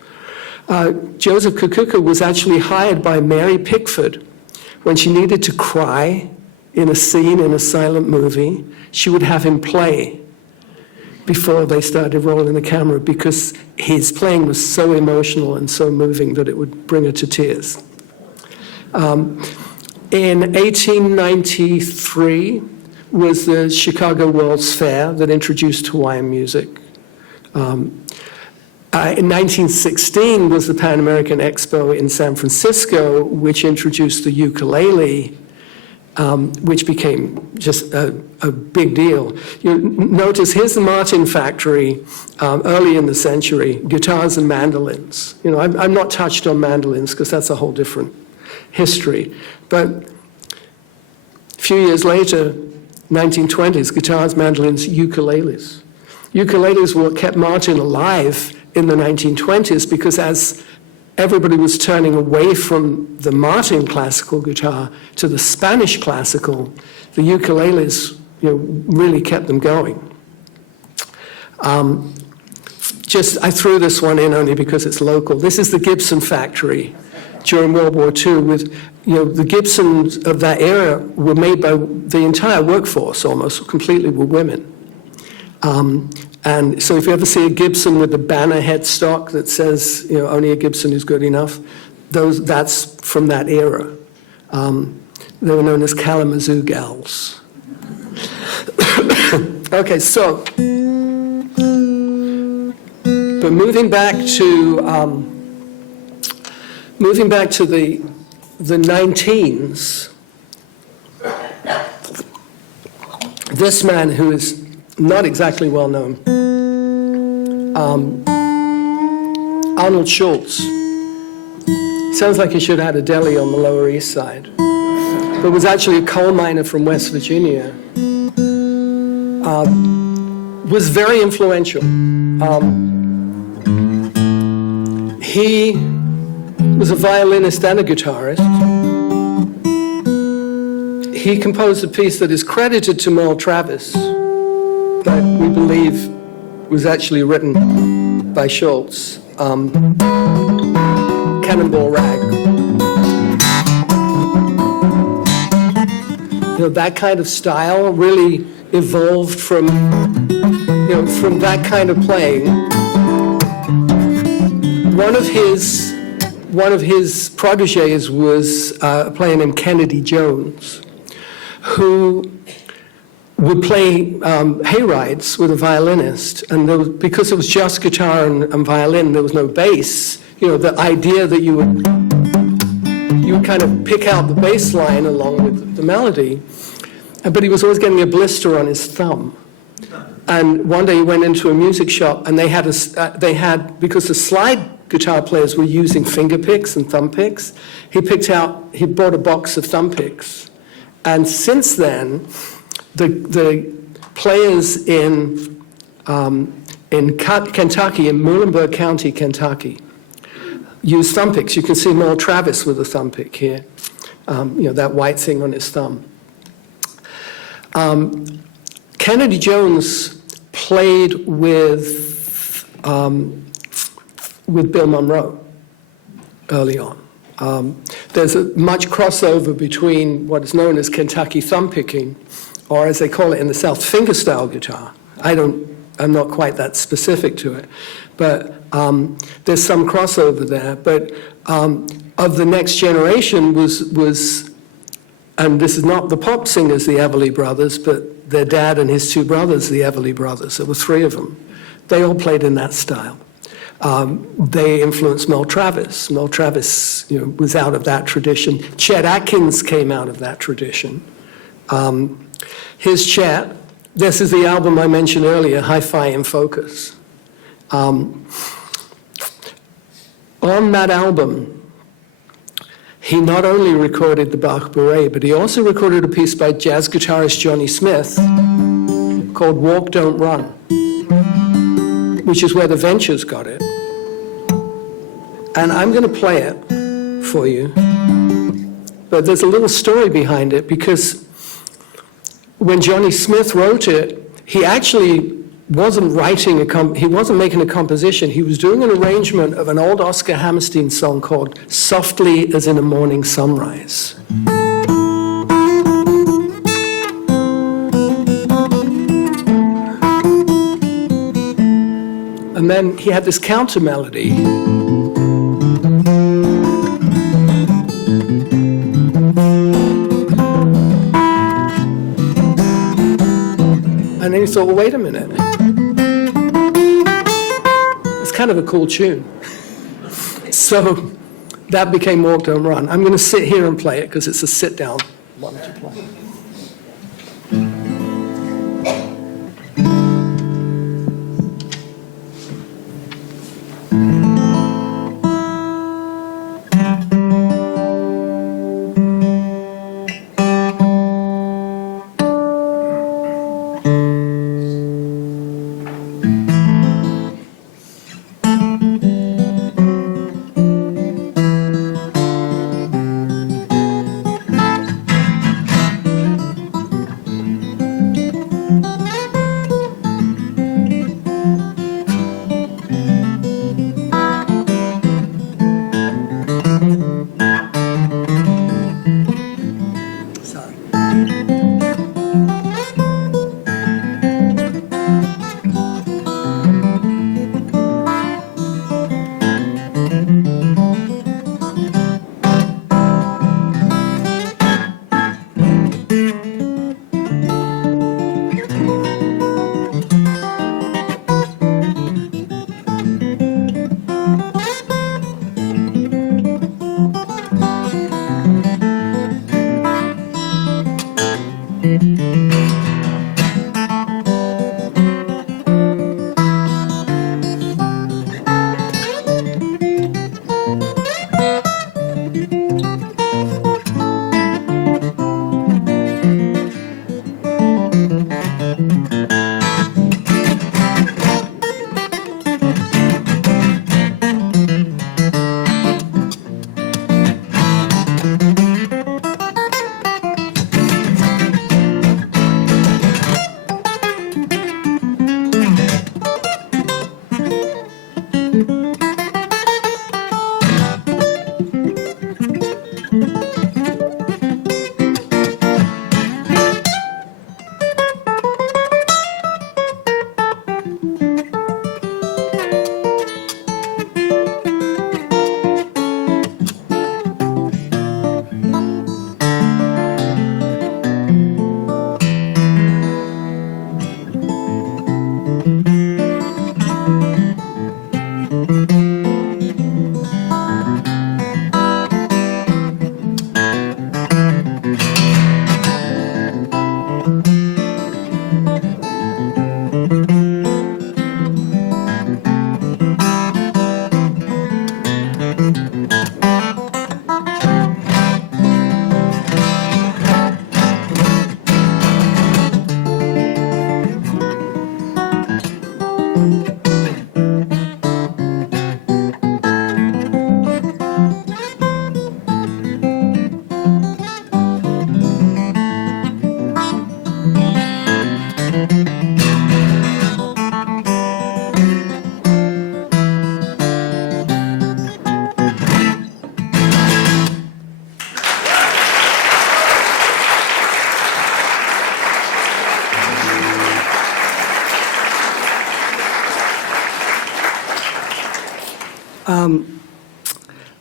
Joseph Kukuku was actually hired by Mary Pickford when she needed to cry in a scene in a silent movie. She would have him play before they started rolling the camera because his playing was so emotional and so moving that it would bring her to tears. In 1893 was the Chicago World's Fair that introduced Hawaiian music. In 1916 was the Pan American Expo in San Francisco, which introduced the ukulele, which became just a big deal. You notice, here's the Martin factory early in the century, guitars and mandolins. I'm not touched on mandolins because that's a whole different history. But a few years later, 1920s, guitars, mandolins, ukuleles. Ukuleles were what kept Martin alive in the 1920s because as everybody was turning away from the Martin classical guitar to the Spanish classical, the ukuleles really kept them going. I threw this one in only because it's local. This is the Gibson factory during World War II with, the Gibsons of that era were made by the entire workforce almost completely were women. And so if you ever see a Gibson with the banner headstock that says, only a Gibson is good enough, that's from that era. They were known as Kalamazoo gals. Okay, so But moving back to the 19s, this man who is not exactly well known, Arnold Schultz, sounds like he should have had a deli on the Lower East Side, but was actually a coal miner from West Virginia, was very influential. He was a violinist and a guitarist. He composed a piece that is credited to Merle Travis, but we believe was actually written by Schultz, Cannonball Rag. You know, that kind of style really evolved from that kind of playing. One of his proteges was a player named Kennedy Jones, who would play hayrides with a violinist, and because it was just guitar and violin, there was no bass. You know, the idea that you would kind of pick out the bass line along with the melody, but he was always getting a blister on his thumb. And one day he went into a music shop, and they had because the slide guitar players were using finger picks and thumb picks, he bought a box of thumb picks. And since then, the players in Kentucky, in Muhlenberg County, Kentucky, use thumb picks. You can see Merle Travis with a thumb pick here, that white thing on his thumb. Kennedy Jones played with Bill Monroe early on. There's much crossover between what is known as Kentucky thumb picking, or as they call it in the South, fingerstyle guitar. I'm not quite that specific to it, but there's some crossover there. But of the next generation was, and this is not the pop singers, the Everly Brothers, but their dad and his two brothers, the Everly Brothers. There were three of them. They all played in that style. They influenced Mel Travis. Mel Travis, was out of that tradition. Chet Atkins came out of that tradition. Here's Chet. This is the album I mentioned earlier, Hi-Fi in Focus. On that album, he not only recorded the Bach Bourrée, but he also recorded a piece by jazz guitarist Johnny Smith called Walk, Don't Run, which is where the Ventures got it. And I'm going to play it for you. But there's a little story behind it, because when Johnny Smith wrote it, he actually wasn't he wasn't making a composition. He was doing an arrangement of an old Oscar Hammerstein song called Softly as in a Morning Sunrise. And then he had this counter melody. And then he thought, well, wait a minute. It's kind of a cool tune. So that became Walk, Don't Run. I'm going to sit here and play it because it's a sit-down one to play.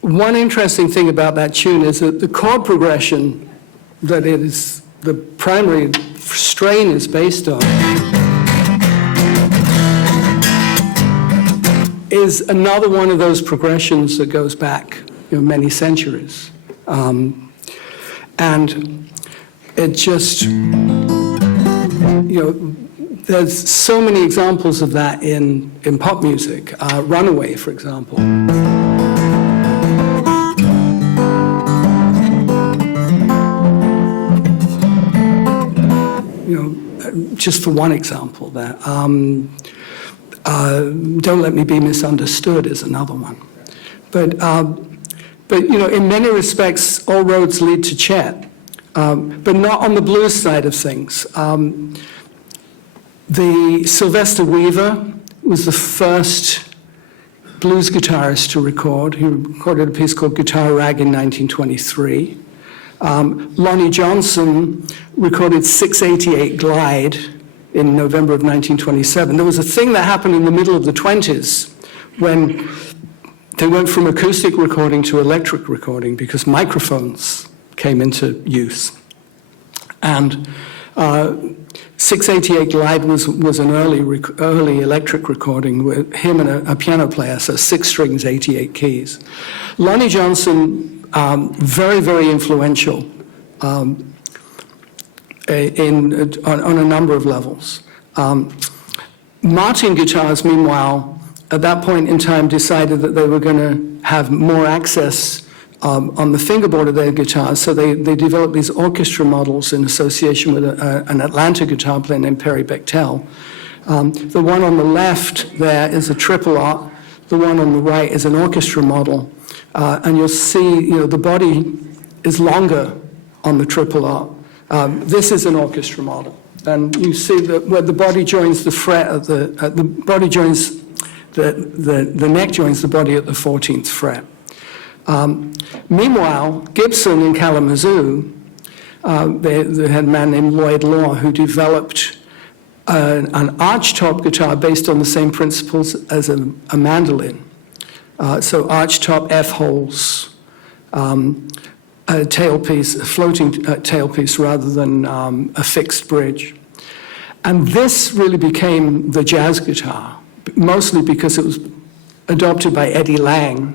one interesting thing about that tune is that the chord progression that it is, the primary strain is based on, is another one of those progressions that goes back, many centuries. And it just, there's so many examples of that in pop music. Runaway, for example. Just for one example there. Don't Let Me Be Misunderstood is another one. But in many respects, all roads lead to Chet, but not on the blues side of things. The Sylvester Weaver was the first blues guitarist to record. He recorded a piece called Guitar Rag in 1923. Lonnie Johnson recorded 688 Glide in November of 1927. There was a thing that happened in the middle of the 20s when they went from acoustic recording to electric recording because microphones came into use. And 688 Glide was an early electric recording with him and a piano player, so 6 strings, 88 keys. Lonnie Johnson, very, very influential on a number of levels. Martin Guitars, meanwhile, at that point in time decided that they were going to have more access on the fingerboard of their guitars, so they developed these orchestra models in association with an Atlanta guitar player named Perry Bechtel. The one on the left there is a triple art, the one on the right is an orchestra model, and you'll see the body is longer on the triple art. This is an orchestra model, and you see that where the body joins the fret of the body joins the neck joins the body at the 14th fret. Meanwhile, Gibson in Kalamazoo, they had a man named Lloyd Law who developed an archtop guitar based on the same principles as a mandolin. So archtop F-holes, a tailpiece, a floating tailpiece rather than a fixed bridge. And this really became the jazz guitar, mostly because it was adopted by Eddie Lang.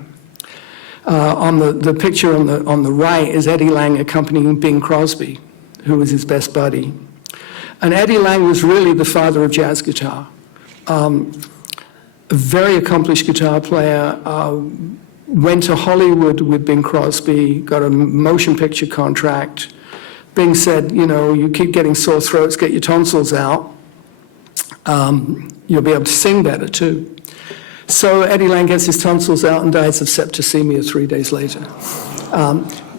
On the picture on the right is Eddie Lang accompanying Bing Crosby, who was his best buddy. And Eddie Lang was really the father of jazz guitar. A very accomplished guitar player, went to Hollywood with Bing Crosby, got a motion picture contract. Bing said, you keep getting sore throats, get your tonsils out. You'll be able to sing better too. So Eddie Lang gets his tonsils out and dies of septicemia 3 days later.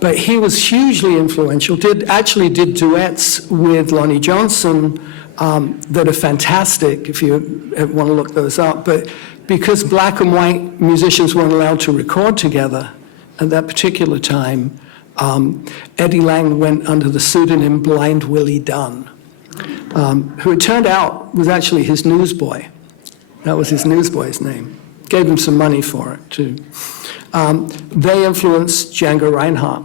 But he was hugely influential, actually did duets with Lonnie Johnson that are fantastic if you want to look those up. But because black and white musicians weren't allowed to record together at that particular time, Eddie Lang went under the pseudonym Blind Willie Dunn, who it turned out was actually his newsboy. That was his newsboy's name. Gave him some money for it, too. They influenced Django Reinhardt.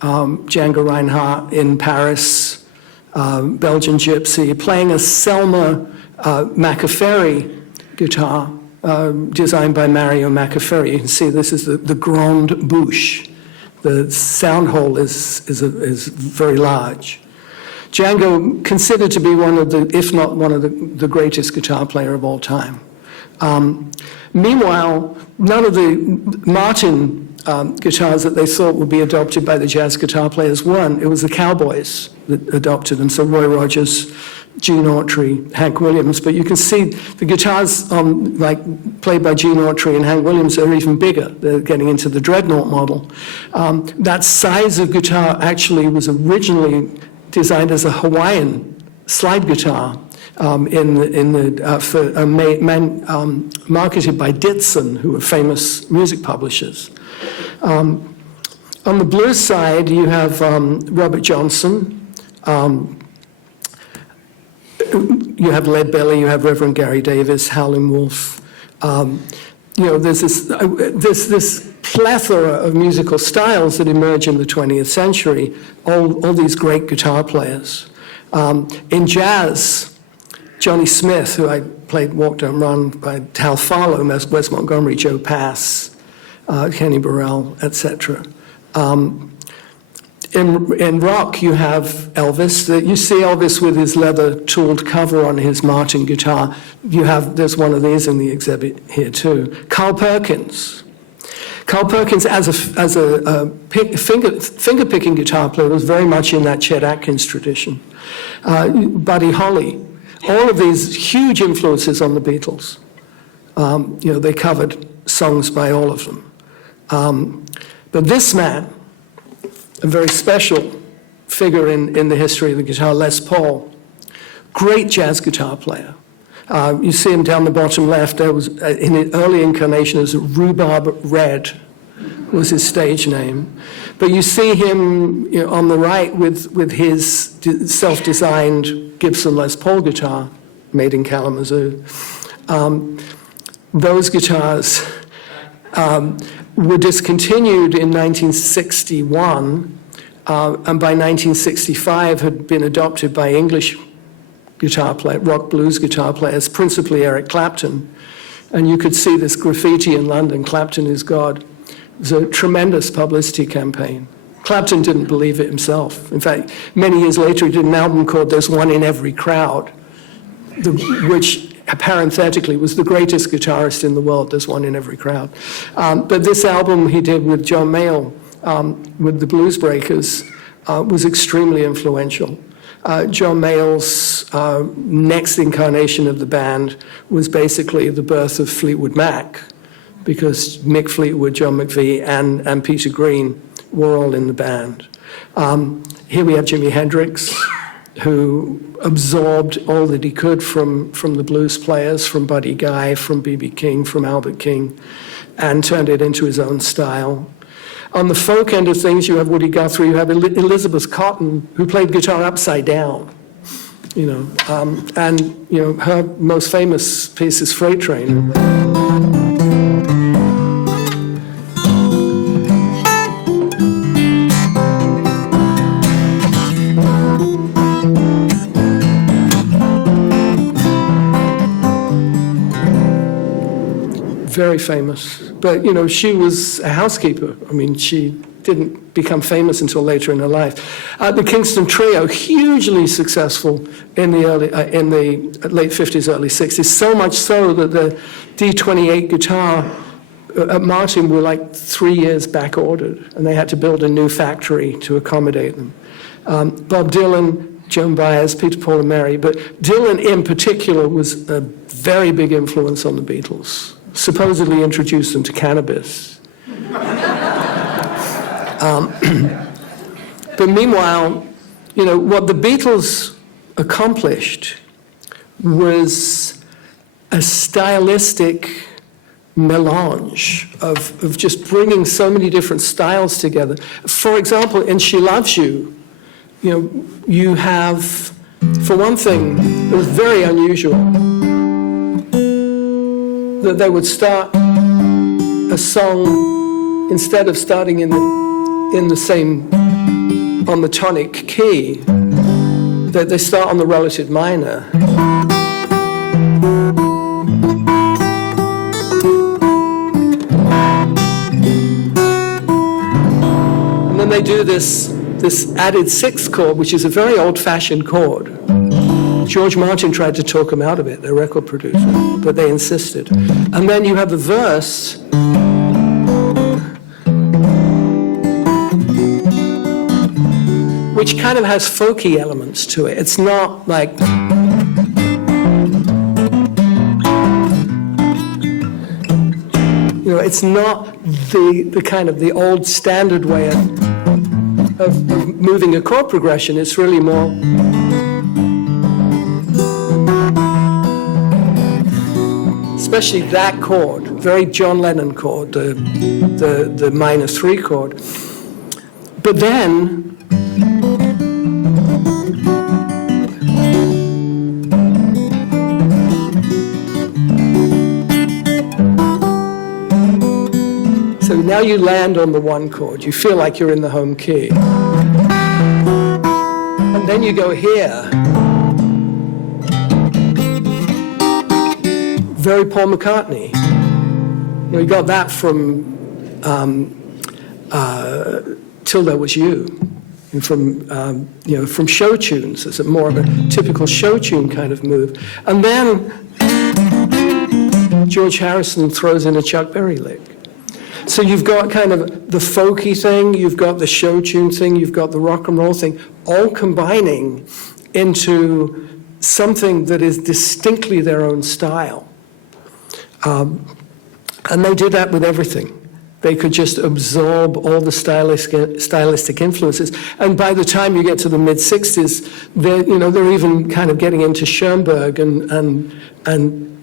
Django Reinhardt in Paris, Belgian Gypsy, playing a Selma Macaferi guitar designed by Mario Macaferi. You can see this is the Grande Bouche. The sound hole is very large. Django considered to be one of the, if not one of the greatest guitar player of all time. Meanwhile, none of the Martin guitars that they thought would be adopted by the jazz guitar players weren't. It was the Cowboys that adopted them, so Roy Rogers, Gene Autry, Hank Williams. But you can see the guitars played by Gene Autry and Hank Williams are even bigger. They're getting into the Dreadnought model. That size of guitar actually was originally designed as a Hawaiian slide guitar marketed by Ditson, who were famous music publishers. On the blues side, you have Robert Johnson, you have Lead Belly, you have Reverend Gary Davis, Howlin' Wolf. There's this plethora of musical styles that emerge in the 20th century, all these great guitar players. In jazz, Johnny Smith, who I played Walk Don't Run by Hal Farlow, Wes Montgomery, Joe Pass, Kenny Burrell, etc. In rock, you have Elvis. You see Elvis with his leather-tooled cover on his Martin guitar. There's one of these in the exhibit here too. Carl Perkins. Carl Perkins, as a finger-picking guitar player, was very much in that Chet Atkins tradition. Buddy Holly. All of these huge influences on the Beatles. They covered songs by all of them. But this man, a very special figure in the history of the guitar, Les Paul, great jazz guitar player. You see him down the bottom left. There was, in an early incarnation, as Rhubarb Red was his stage name. But you see him on the right with his self-designed Gibson Les Paul guitar, made in Kalamazoo. Those guitars were discontinued in 1961, and by 1965 had been adopted by English rock blues guitar players, principally Eric Clapton. And you could see this graffiti in London, "Clapton is God." It was a tremendous publicity campaign. Clapton didn't believe it himself. In fact, many years later, he did an album called "There's One in Every Crowd," which parenthetically was the greatest guitarist in the world. There's one in every crowd. But this album he did with John Mayall, with the Blues Breakers, was extremely influential. John Mayall's next incarnation of the band was basically the birth of Fleetwood Mac, because Mick Fleetwood, John McVie, and Peter Green were all in the band. Here we have Jimi Hendrix, who absorbed all that he could from the blues players, from Buddy Guy, from B.B. King, from Albert King, and turned it into his own style. On the folk end of things, you have Woody Guthrie, you have Elizabeth Cotton, who played guitar upside down, and her most famous piece is Freight Train. Very famous. But, she was a housekeeper. I mean, she didn't become famous until later in her life. The Kingston Trio, hugely successful in the late 50s, early 60s, so much so that the D28 guitar at Martin were like 3 years back ordered, and they had to build a new factory to accommodate them. Bob Dylan, Joan Baez, Peter, Paul, and Mary, but Dylan in particular was a very big influence on the Beatles. Supposedly introduced them to cannabis. But meanwhile, what the Beatles accomplished was a stylistic melange of just bringing so many different styles together. For example, in She Loves You, you have, for one thing, it was very unusual that they would start a song, instead of starting in the same, on the tonic key, that they start on the relative minor. And then they do this added sixth chord, which is a very old-fashioned chord. George Martin tried to talk them out of it, their record producer, but they insisted. And then you have the verse, which kind of has folky elements to it. It's not like, it's not the kind of the old standard way of moving a chord progression. It's really more, especially that chord, very John Lennon chord, the minor 3 chord. But then, so now now you land on the one chord. You feel like you're in the home key. And then you go here. Very Paul McCartney. You got that from Till There Was You, and from show tunes. It's more of a typical show tune kind of move. And then George Harrison throws in a Chuck Berry lick. So you've got kind of the folky thing, you've got the show tune thing, you've got the rock and roll thing, all combining into something that is distinctly their own style. And they did that with everything. They could just absorb all the stylistic influences. And by the time you get to the mid-60s, they're even kind of getting into Schoenberg and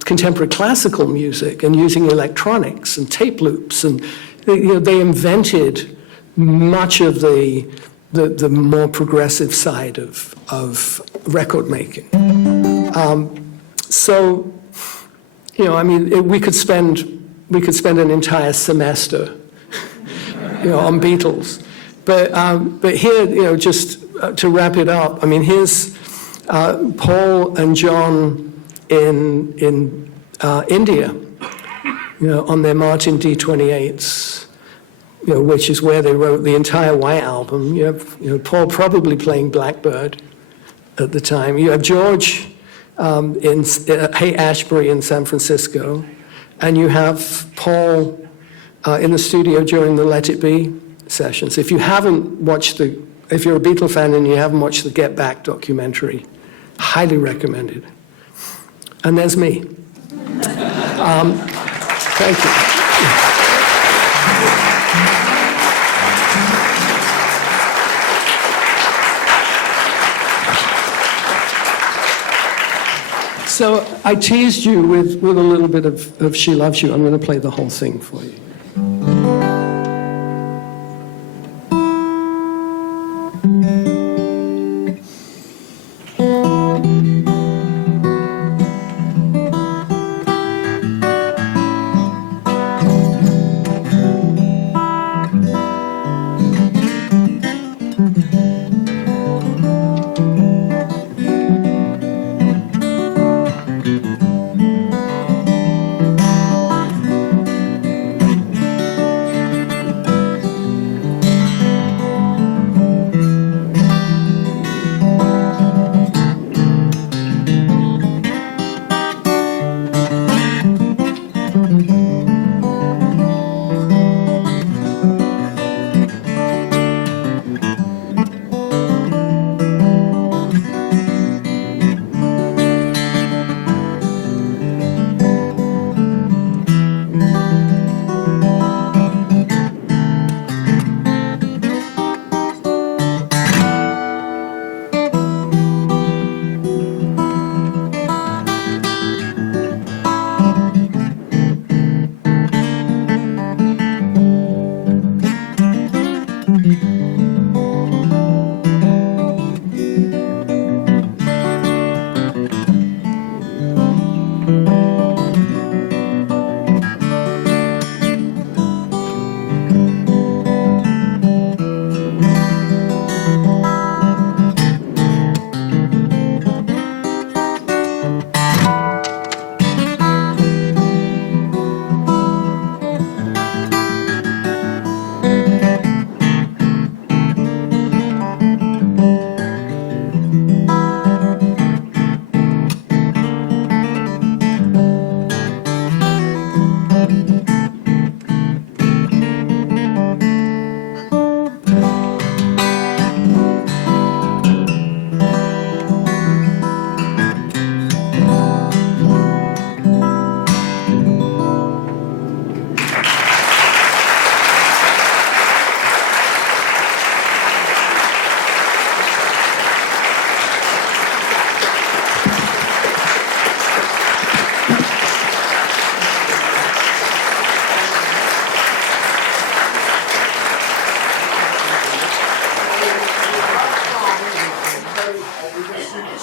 contemporary classical music and using electronics and tape loops. And they invented much of the more progressive side of record making. We could spend an entire semester, on Beatles. But here, just to wrap it up, I mean, here's Paul and John in India, on their Martin D28s, which is where they wrote the entire White Album. You have, Paul probably playing Blackbird at the time. You have George in Haight-Ashbury in San Francisco. And you have Paul in the studio during the Let It Be sessions. If you're a Beatle fan and you haven't watched the Get Back documentary, highly recommended. And there's me. Thank you. So I teased you with a little bit of She Loves You. I'm going to play the whole thing for you.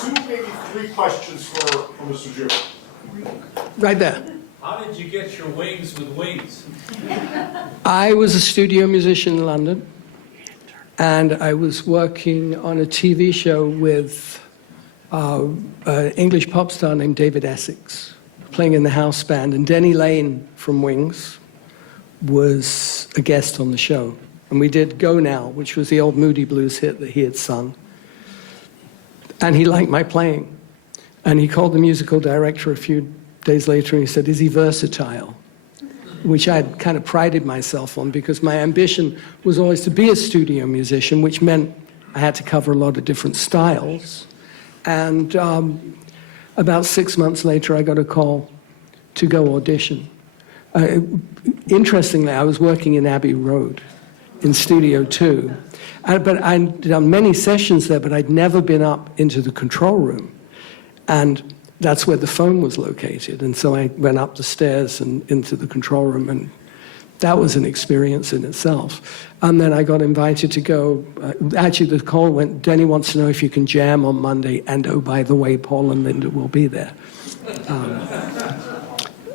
Two, maybe three questions for Mr. Juber. Right there. How did you get your wings with wings? I was a studio musician in London, and I was working on a TV show with an English pop star named David Essex, playing in the house band, and Denny Lane from Wings was a guest on the show. And we did Go Now, which was the old Moody Blues hit that he had sung. And he liked my playing. And he called the musical director a few days later and he said, "Is he versatile?" Which I'd kind of prided myself on because my ambition was always to be a studio musician, which meant I had to cover a lot of different styles. And about 6 months later, I got a call to go audition. Interestingly, I was working in Abbey Road in Studio 2. But I'd done many sessions there, but I'd never been up into the control room. And that's where the phone was located. And so I went up the stairs and into the control room, and that was an experience in itself. And then I got invited to go. Actually, the call went, "Denny wants to know if you can jam on Monday, and oh, by the way, Paul and Linda will be there."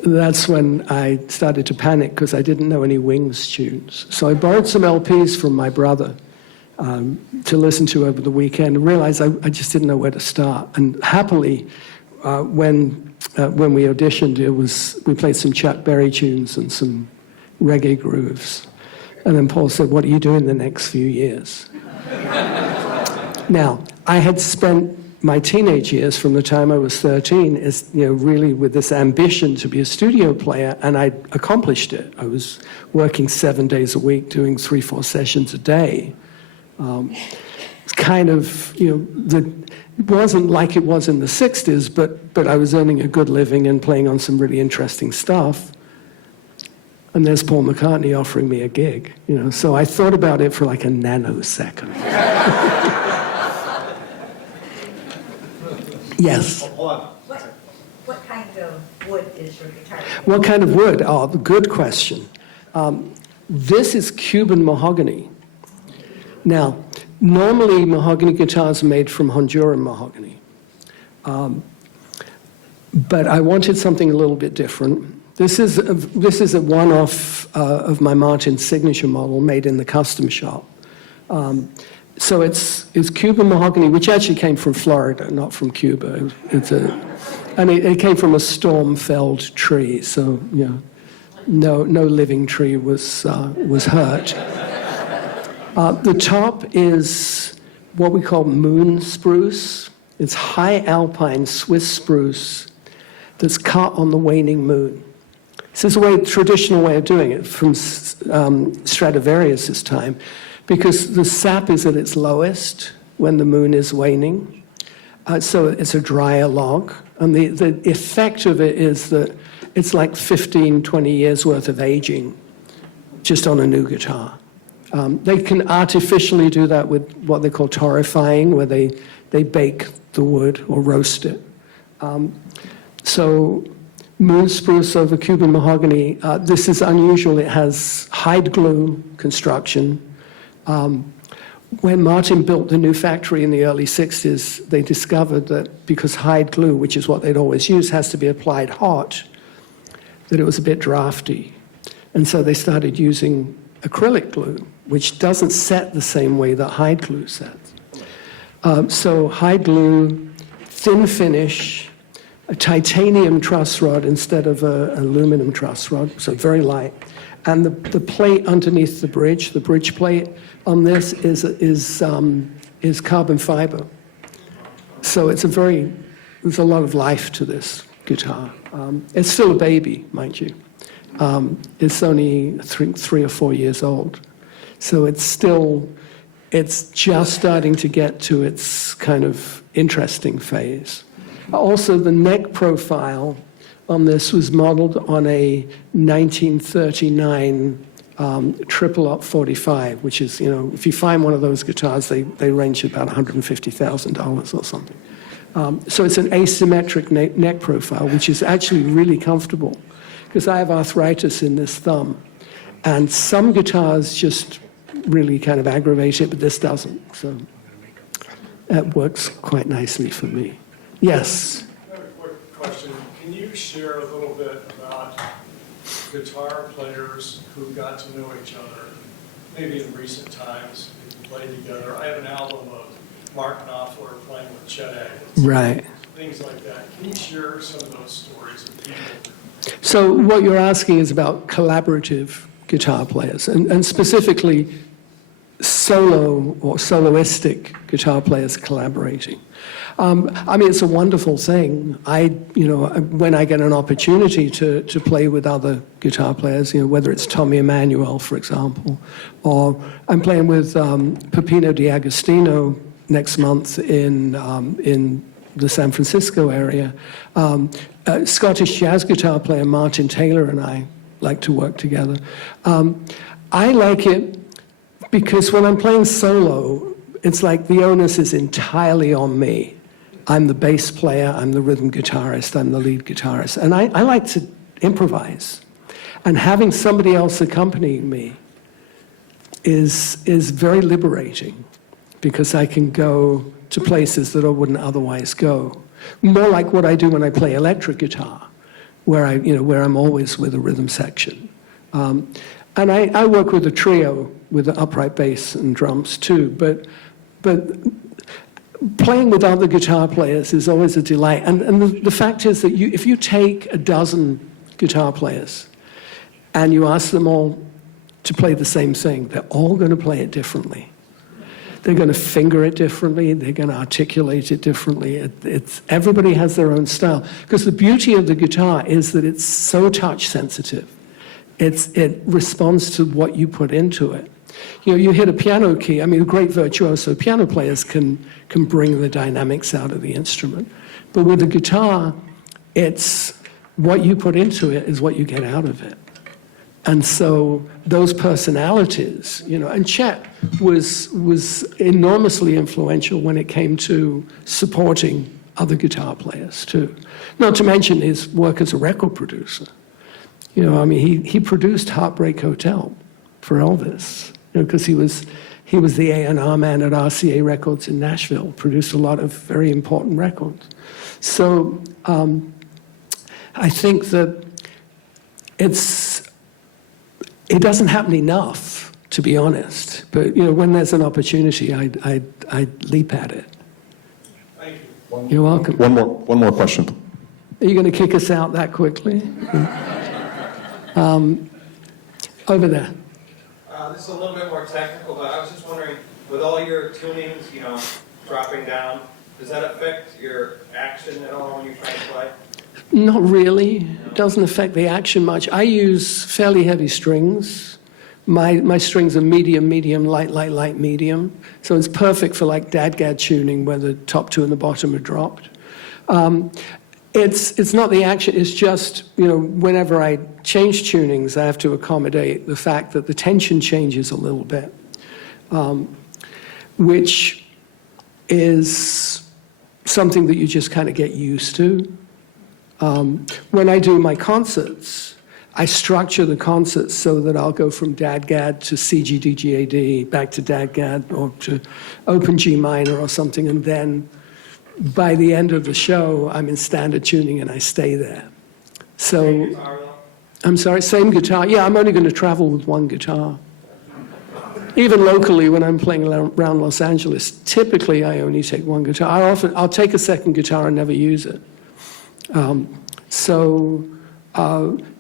That's when I started to panic because I didn't know any Wings tunes. So I borrowed some LPs from my brother to listen to over the weekend and realized I just didn't know where to start. And happily, when we auditioned, we played some Chuck Berry tunes and some reggae grooves. And then Paul said, "What are you doing the next few years?" Now, I had spent my teenage years from the time I was 13 really with this ambition to be a studio player, and I accomplished it. I was working 7 days a week, doing 3-4 sessions a day. It wasn't like it was in the 60s, but I was earning a good living and playing on some really interesting stuff. And there's Paul McCartney offering me a gig, So I thought about it for like a nanosecond. Yes. What kind of wood is your guitar? What kind of wood? Oh, good question. This is Cuban mahogany. Now, normally mahogany guitars are made from Honduran mahogany. But I wanted something a little bit different. This is a one-off of my Martin signature model made in the custom shop. So it's Cuban mahogany, which actually came from Florida, not from Cuba. It came from a storm-felled tree, so no living tree was hurt. The top is what we call moon spruce. It's high alpine Swiss spruce that's cut on the waning moon. This is a traditional way of doing it from Stradivarius' time, because the sap is at its lowest when the moon is waning. So it's a drier log. And the effect of it is that it's like 15, 20 years worth of aging just on a new guitar. They can artificially do that with what they call torrefying, where they bake the wood or roast it. So moon spruce over Cuban mahogany. This is unusual. It has hide glue construction. When Martin built the new factory in the early 60s, they discovered that because hide glue, which is what they'd always use, has to be applied hot, that it was a bit drafty. And so they started using acrylic glue, which doesn't set the same way that hide glue sets. So hide glue, thin finish, a titanium truss rod instead of an aluminum truss rod, so very light. And the plate underneath the bridge plate on this is carbon fiber. So there's a lot of life to this guitar. It's still a baby, mind you. It's only 3 or 4 years old. So it's just starting to get to its kind of interesting phase. Also, the neck profile on this was modeled on a 1939 triple up 45, which is, if you find one of those guitars, they range at about $150,000 or something. So it's an asymmetric neck profile, which is actually really comfortable, because I have arthritis in this thumb, and some guitars just really kind of aggravate it, but this doesn't. So that works quite nicely for me. Yes? I have a quick question. Can you share a little bit about guitar players who got to know each other, maybe in recent times, who played together? I have an album of Mark Knopfler playing with Chet Atkins. Right. Things like that. Can you share some of those stories with people? So what you're asking is about collaborative guitar players, and specifically solo or soloistic guitar players collaborating. I mean, it's a wonderful thing. When I get an opportunity to play with other guitar players, whether it's Tommy Emmanuel, for example, or I'm playing with Peppino D'Agostino next month in the San Francisco area. Scottish jazz guitar player Martin Taylor and I like to work together. I like it because when I'm playing solo, it's like the onus is entirely on me. I'm the bass player, I'm the rhythm guitarist, I'm the lead guitarist. And I like to improvise. And having somebody else accompanying me is very liberating because I can go to places that I wouldn't otherwise go. More like what I do when I play electric guitar, where I'm always with a rhythm section. And I work with a trio with an upright bass and drums too, but playing with other guitar players is always a delight. And the fact is that if you take a dozen guitar players and you ask them all to play the same thing, they're all going to play it differently. They're going to finger it differently. They're going to articulate it differently. Everybody has their own style. Because the beauty of the guitar is that it's so touch sensitive. It responds to what you put into it. You hit a piano key. I mean, great virtuoso piano players can bring the dynamics out of the instrument. But with the guitar, it's what you put into it is what you get out of it. And so those personalities, and Chet was enormously influential when it came to supporting other guitar players too. Not to mention his work as a record producer. He produced Heartbreak Hotel for Elvis, because he was the A&R man at RCA Records in Nashville, produced a lot of very important records. So I think that it doesn't happen enough, to be honest. But when there's an opportunity, I leap at it. Thank you. You're welcome. One more question. Are you going to kick us out that quickly? Over there. This is a little bit more technical, but I was just wondering, with all your tunings, dropping down, does that affect your action at all when you try to play? Not really. It doesn't affect the action much. I use fairly heavy strings. My strings are medium, medium, light, light, light, medium. So it's perfect for like dadgad tuning where the top two and the bottom are dropped. It's not the action, it's just, whenever I change tunings, I have to accommodate the fact that the tension changes a little bit, which is something that you just kind of get used to. When I do my concerts, I structure the concerts so that I'll go from dadgad to CG-D-G-A-D, back to dadgad, or to open G minor or something, and then by the end of the show, I'm in standard tuning and I stay there. So, Same guitar, though? I'm sorry, same guitar. Yeah, I'm only going to travel with one guitar. Even locally, when I'm playing around Los Angeles, typically I only take one guitar. I'll take a second guitar and never use it.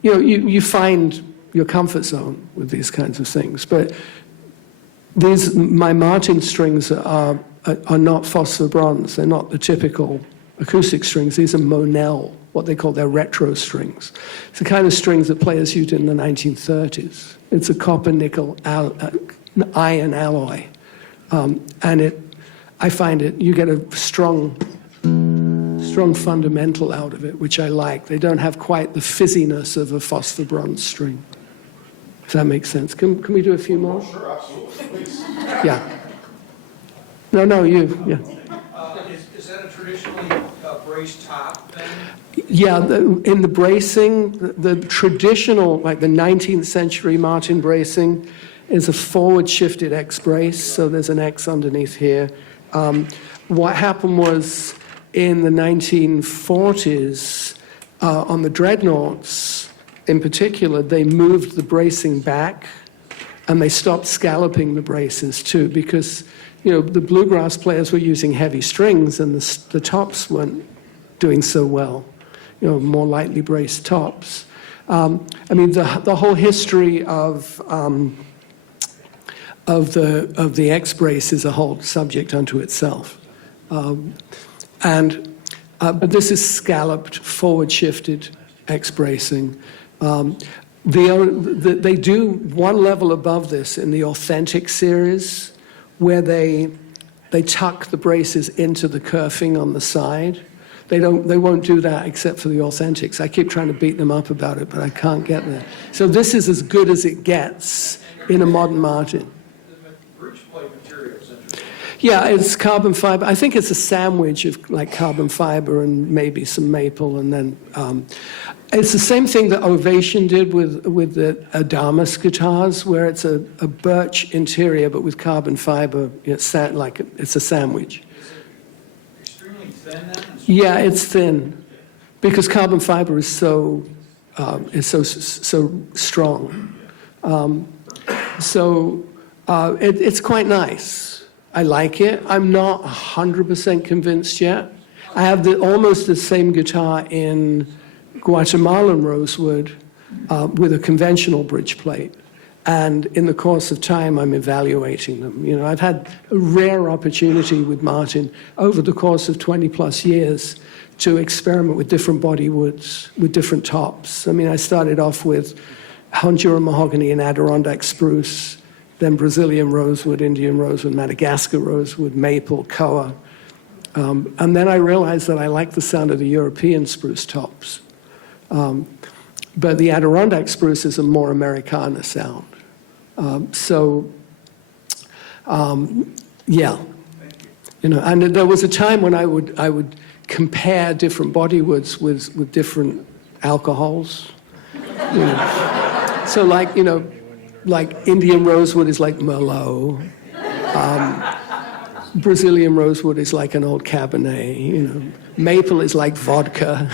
You find your comfort zone with these kinds of things. But my Martin strings are not phosphor bronze. They're not the typical acoustic strings. These are Monel, what they call their retro strings. It's the kind of strings that players used in the 1930s. It's a copper-nickel iron alloy. I find you get a strong fundamental out of it, which I like. They don't have quite the fizziness of a phosphor bronze string. Does that make sense? Can we do a few more? Sure, absolutely. Please. Yeah. No, you. Yeah. Is that a traditionally braced top then? Yeah, in the bracing, the traditional, like the 19th century Martin bracing, is a forward-shifted X brace, so there's an X underneath here. What happened was, in the 1940s, on the dreadnoughts in particular, they moved the bracing back and they stopped scalloping the braces too, because the bluegrass players were using heavy strings and the tops weren't doing so well, more lightly braced tops. The whole history of the X brace is a whole subject unto itself. But this is scalloped, forward-shifted X bracing. They do one level above this in the Authentic series, where they tuck the braces into the kerfing on the side. They won't do that except for the Authentics. I keep trying to beat them up about it, but I can't get there. So this is as good as it gets in a modern Martin. The bridge plate material is interesting. Yeah, it's carbon fiber. I think it's a sandwich of like carbon fiber and maybe some maple, and then it's the same thing that Ovation did with the Adamus guitars, where it's a birch interior but with carbon fiber. It's a sandwich. Is it extremely thin then? Yeah, it's thin because carbon fiber is so strong. It's quite nice. I like it. I'm not 100% convinced yet. I have almost the same guitar in Guatemalan rosewood with a conventional bridge plate. And in the course of time, I'm evaluating them. I've had a rare opportunity with Martin over the course of 20 plus years to experiment with different body woods, with different tops. I started off with Honduran mahogany and Adirondack spruce, then Brazilian rosewood, Indian rosewood, Madagascar rosewood, maple, koa. And then I realized that I like the sound of the European spruce tops. But the Adirondack spruce is a more Americana sound. Yeah. And there was a time when I would compare different body woods with different alcohols. So like Indian rosewood is like Merlot. Brazilian rosewood is like an old Cabernet. Maple is like vodka.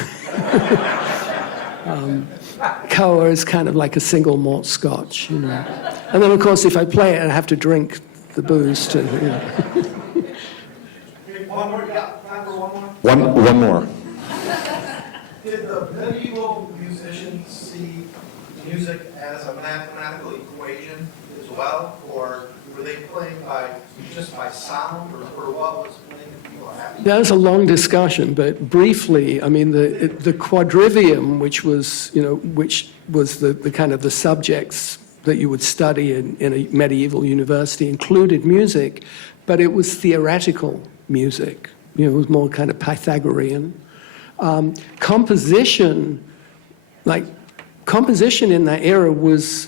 Koa is kind of like a single malt Scotch. And then of course if I play it, I have to drink the booze too. One more, yeah, time for one more. One more. Did the medieval musicians see music as a mathematical equation as well, or were they playing just by sound, or what was making people happy? That was a long discussion, but briefly, the quadrivium, which was the kind of the subjects that you would study in a medieval university, included music, but it was theoretical music. It was more kind of Pythagorean. Composition in that era was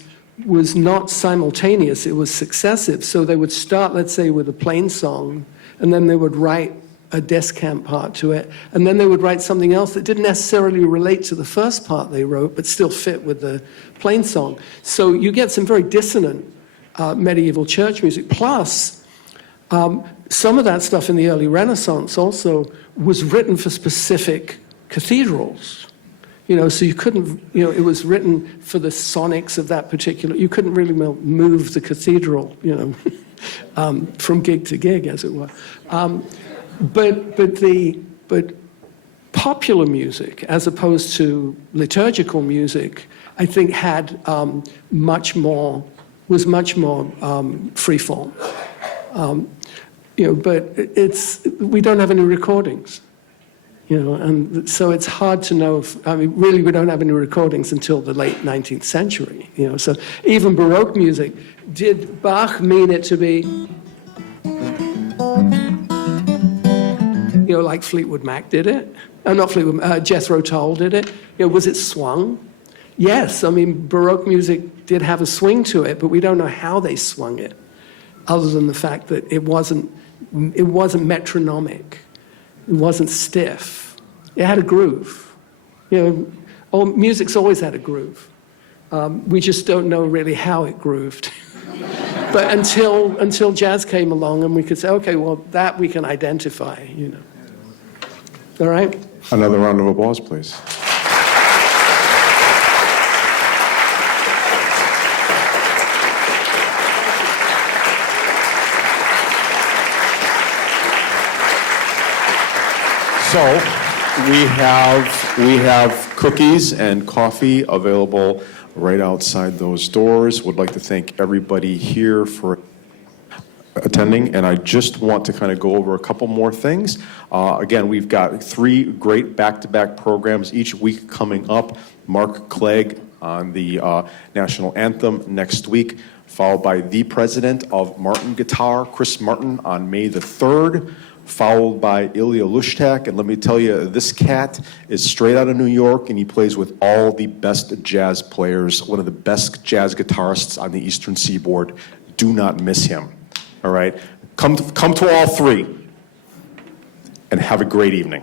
not simultaneous, it was successive. So they would start, let's say, with a plain song, and then they would write a descant part to it, and then they would write something else that didn't necessarily relate to the first part they wrote, but still fit with the plain song. So you get some very dissonant medieval church music. Plus, some of that stuff in the early Renaissance also was written for specific cathedrals. So you couldn't, it was written for the sonics of that particular, you couldn't really move the cathedral, from gig to gig, as it were. But popular music, as opposed to liturgical music, I think had much more freeform. But we don't have any recordings. And so it's hard to know really we don't have any recordings until the late 19th century, so even Baroque music, did Bach mean it to be, like Fleetwood Mac did it? Not Fleetwood, Jethro Tull did it? Was it swung? Yes, Baroque music did have a swing to it, but we don't know how they swung it, other than the fact that it wasn't metronomic. It wasn't stiff. It had a groove. Music's always had a groove. We just don't know really how it grooved. But until jazz came along and we could say, okay, well, that we can identify, All right? Another round of applause, please. So we have cookies and coffee available right outside those doors. Would like to thank everybody here for attending, and I just want to kind of go over a couple more things. Again, we've got 3 great back-to-back programs each week coming up. Mark Clegg on the national anthem next week, followed by the president of Martin Guitar, Chris Martin, on May the 3rd, followed by Ilya Lushtak. And let me tell you, this cat is straight out of New York, and he plays with all the best jazz players, one of the best jazz guitarists on the Eastern Seaboard. Do not miss him. All right? Come to all 3, and have a great evening.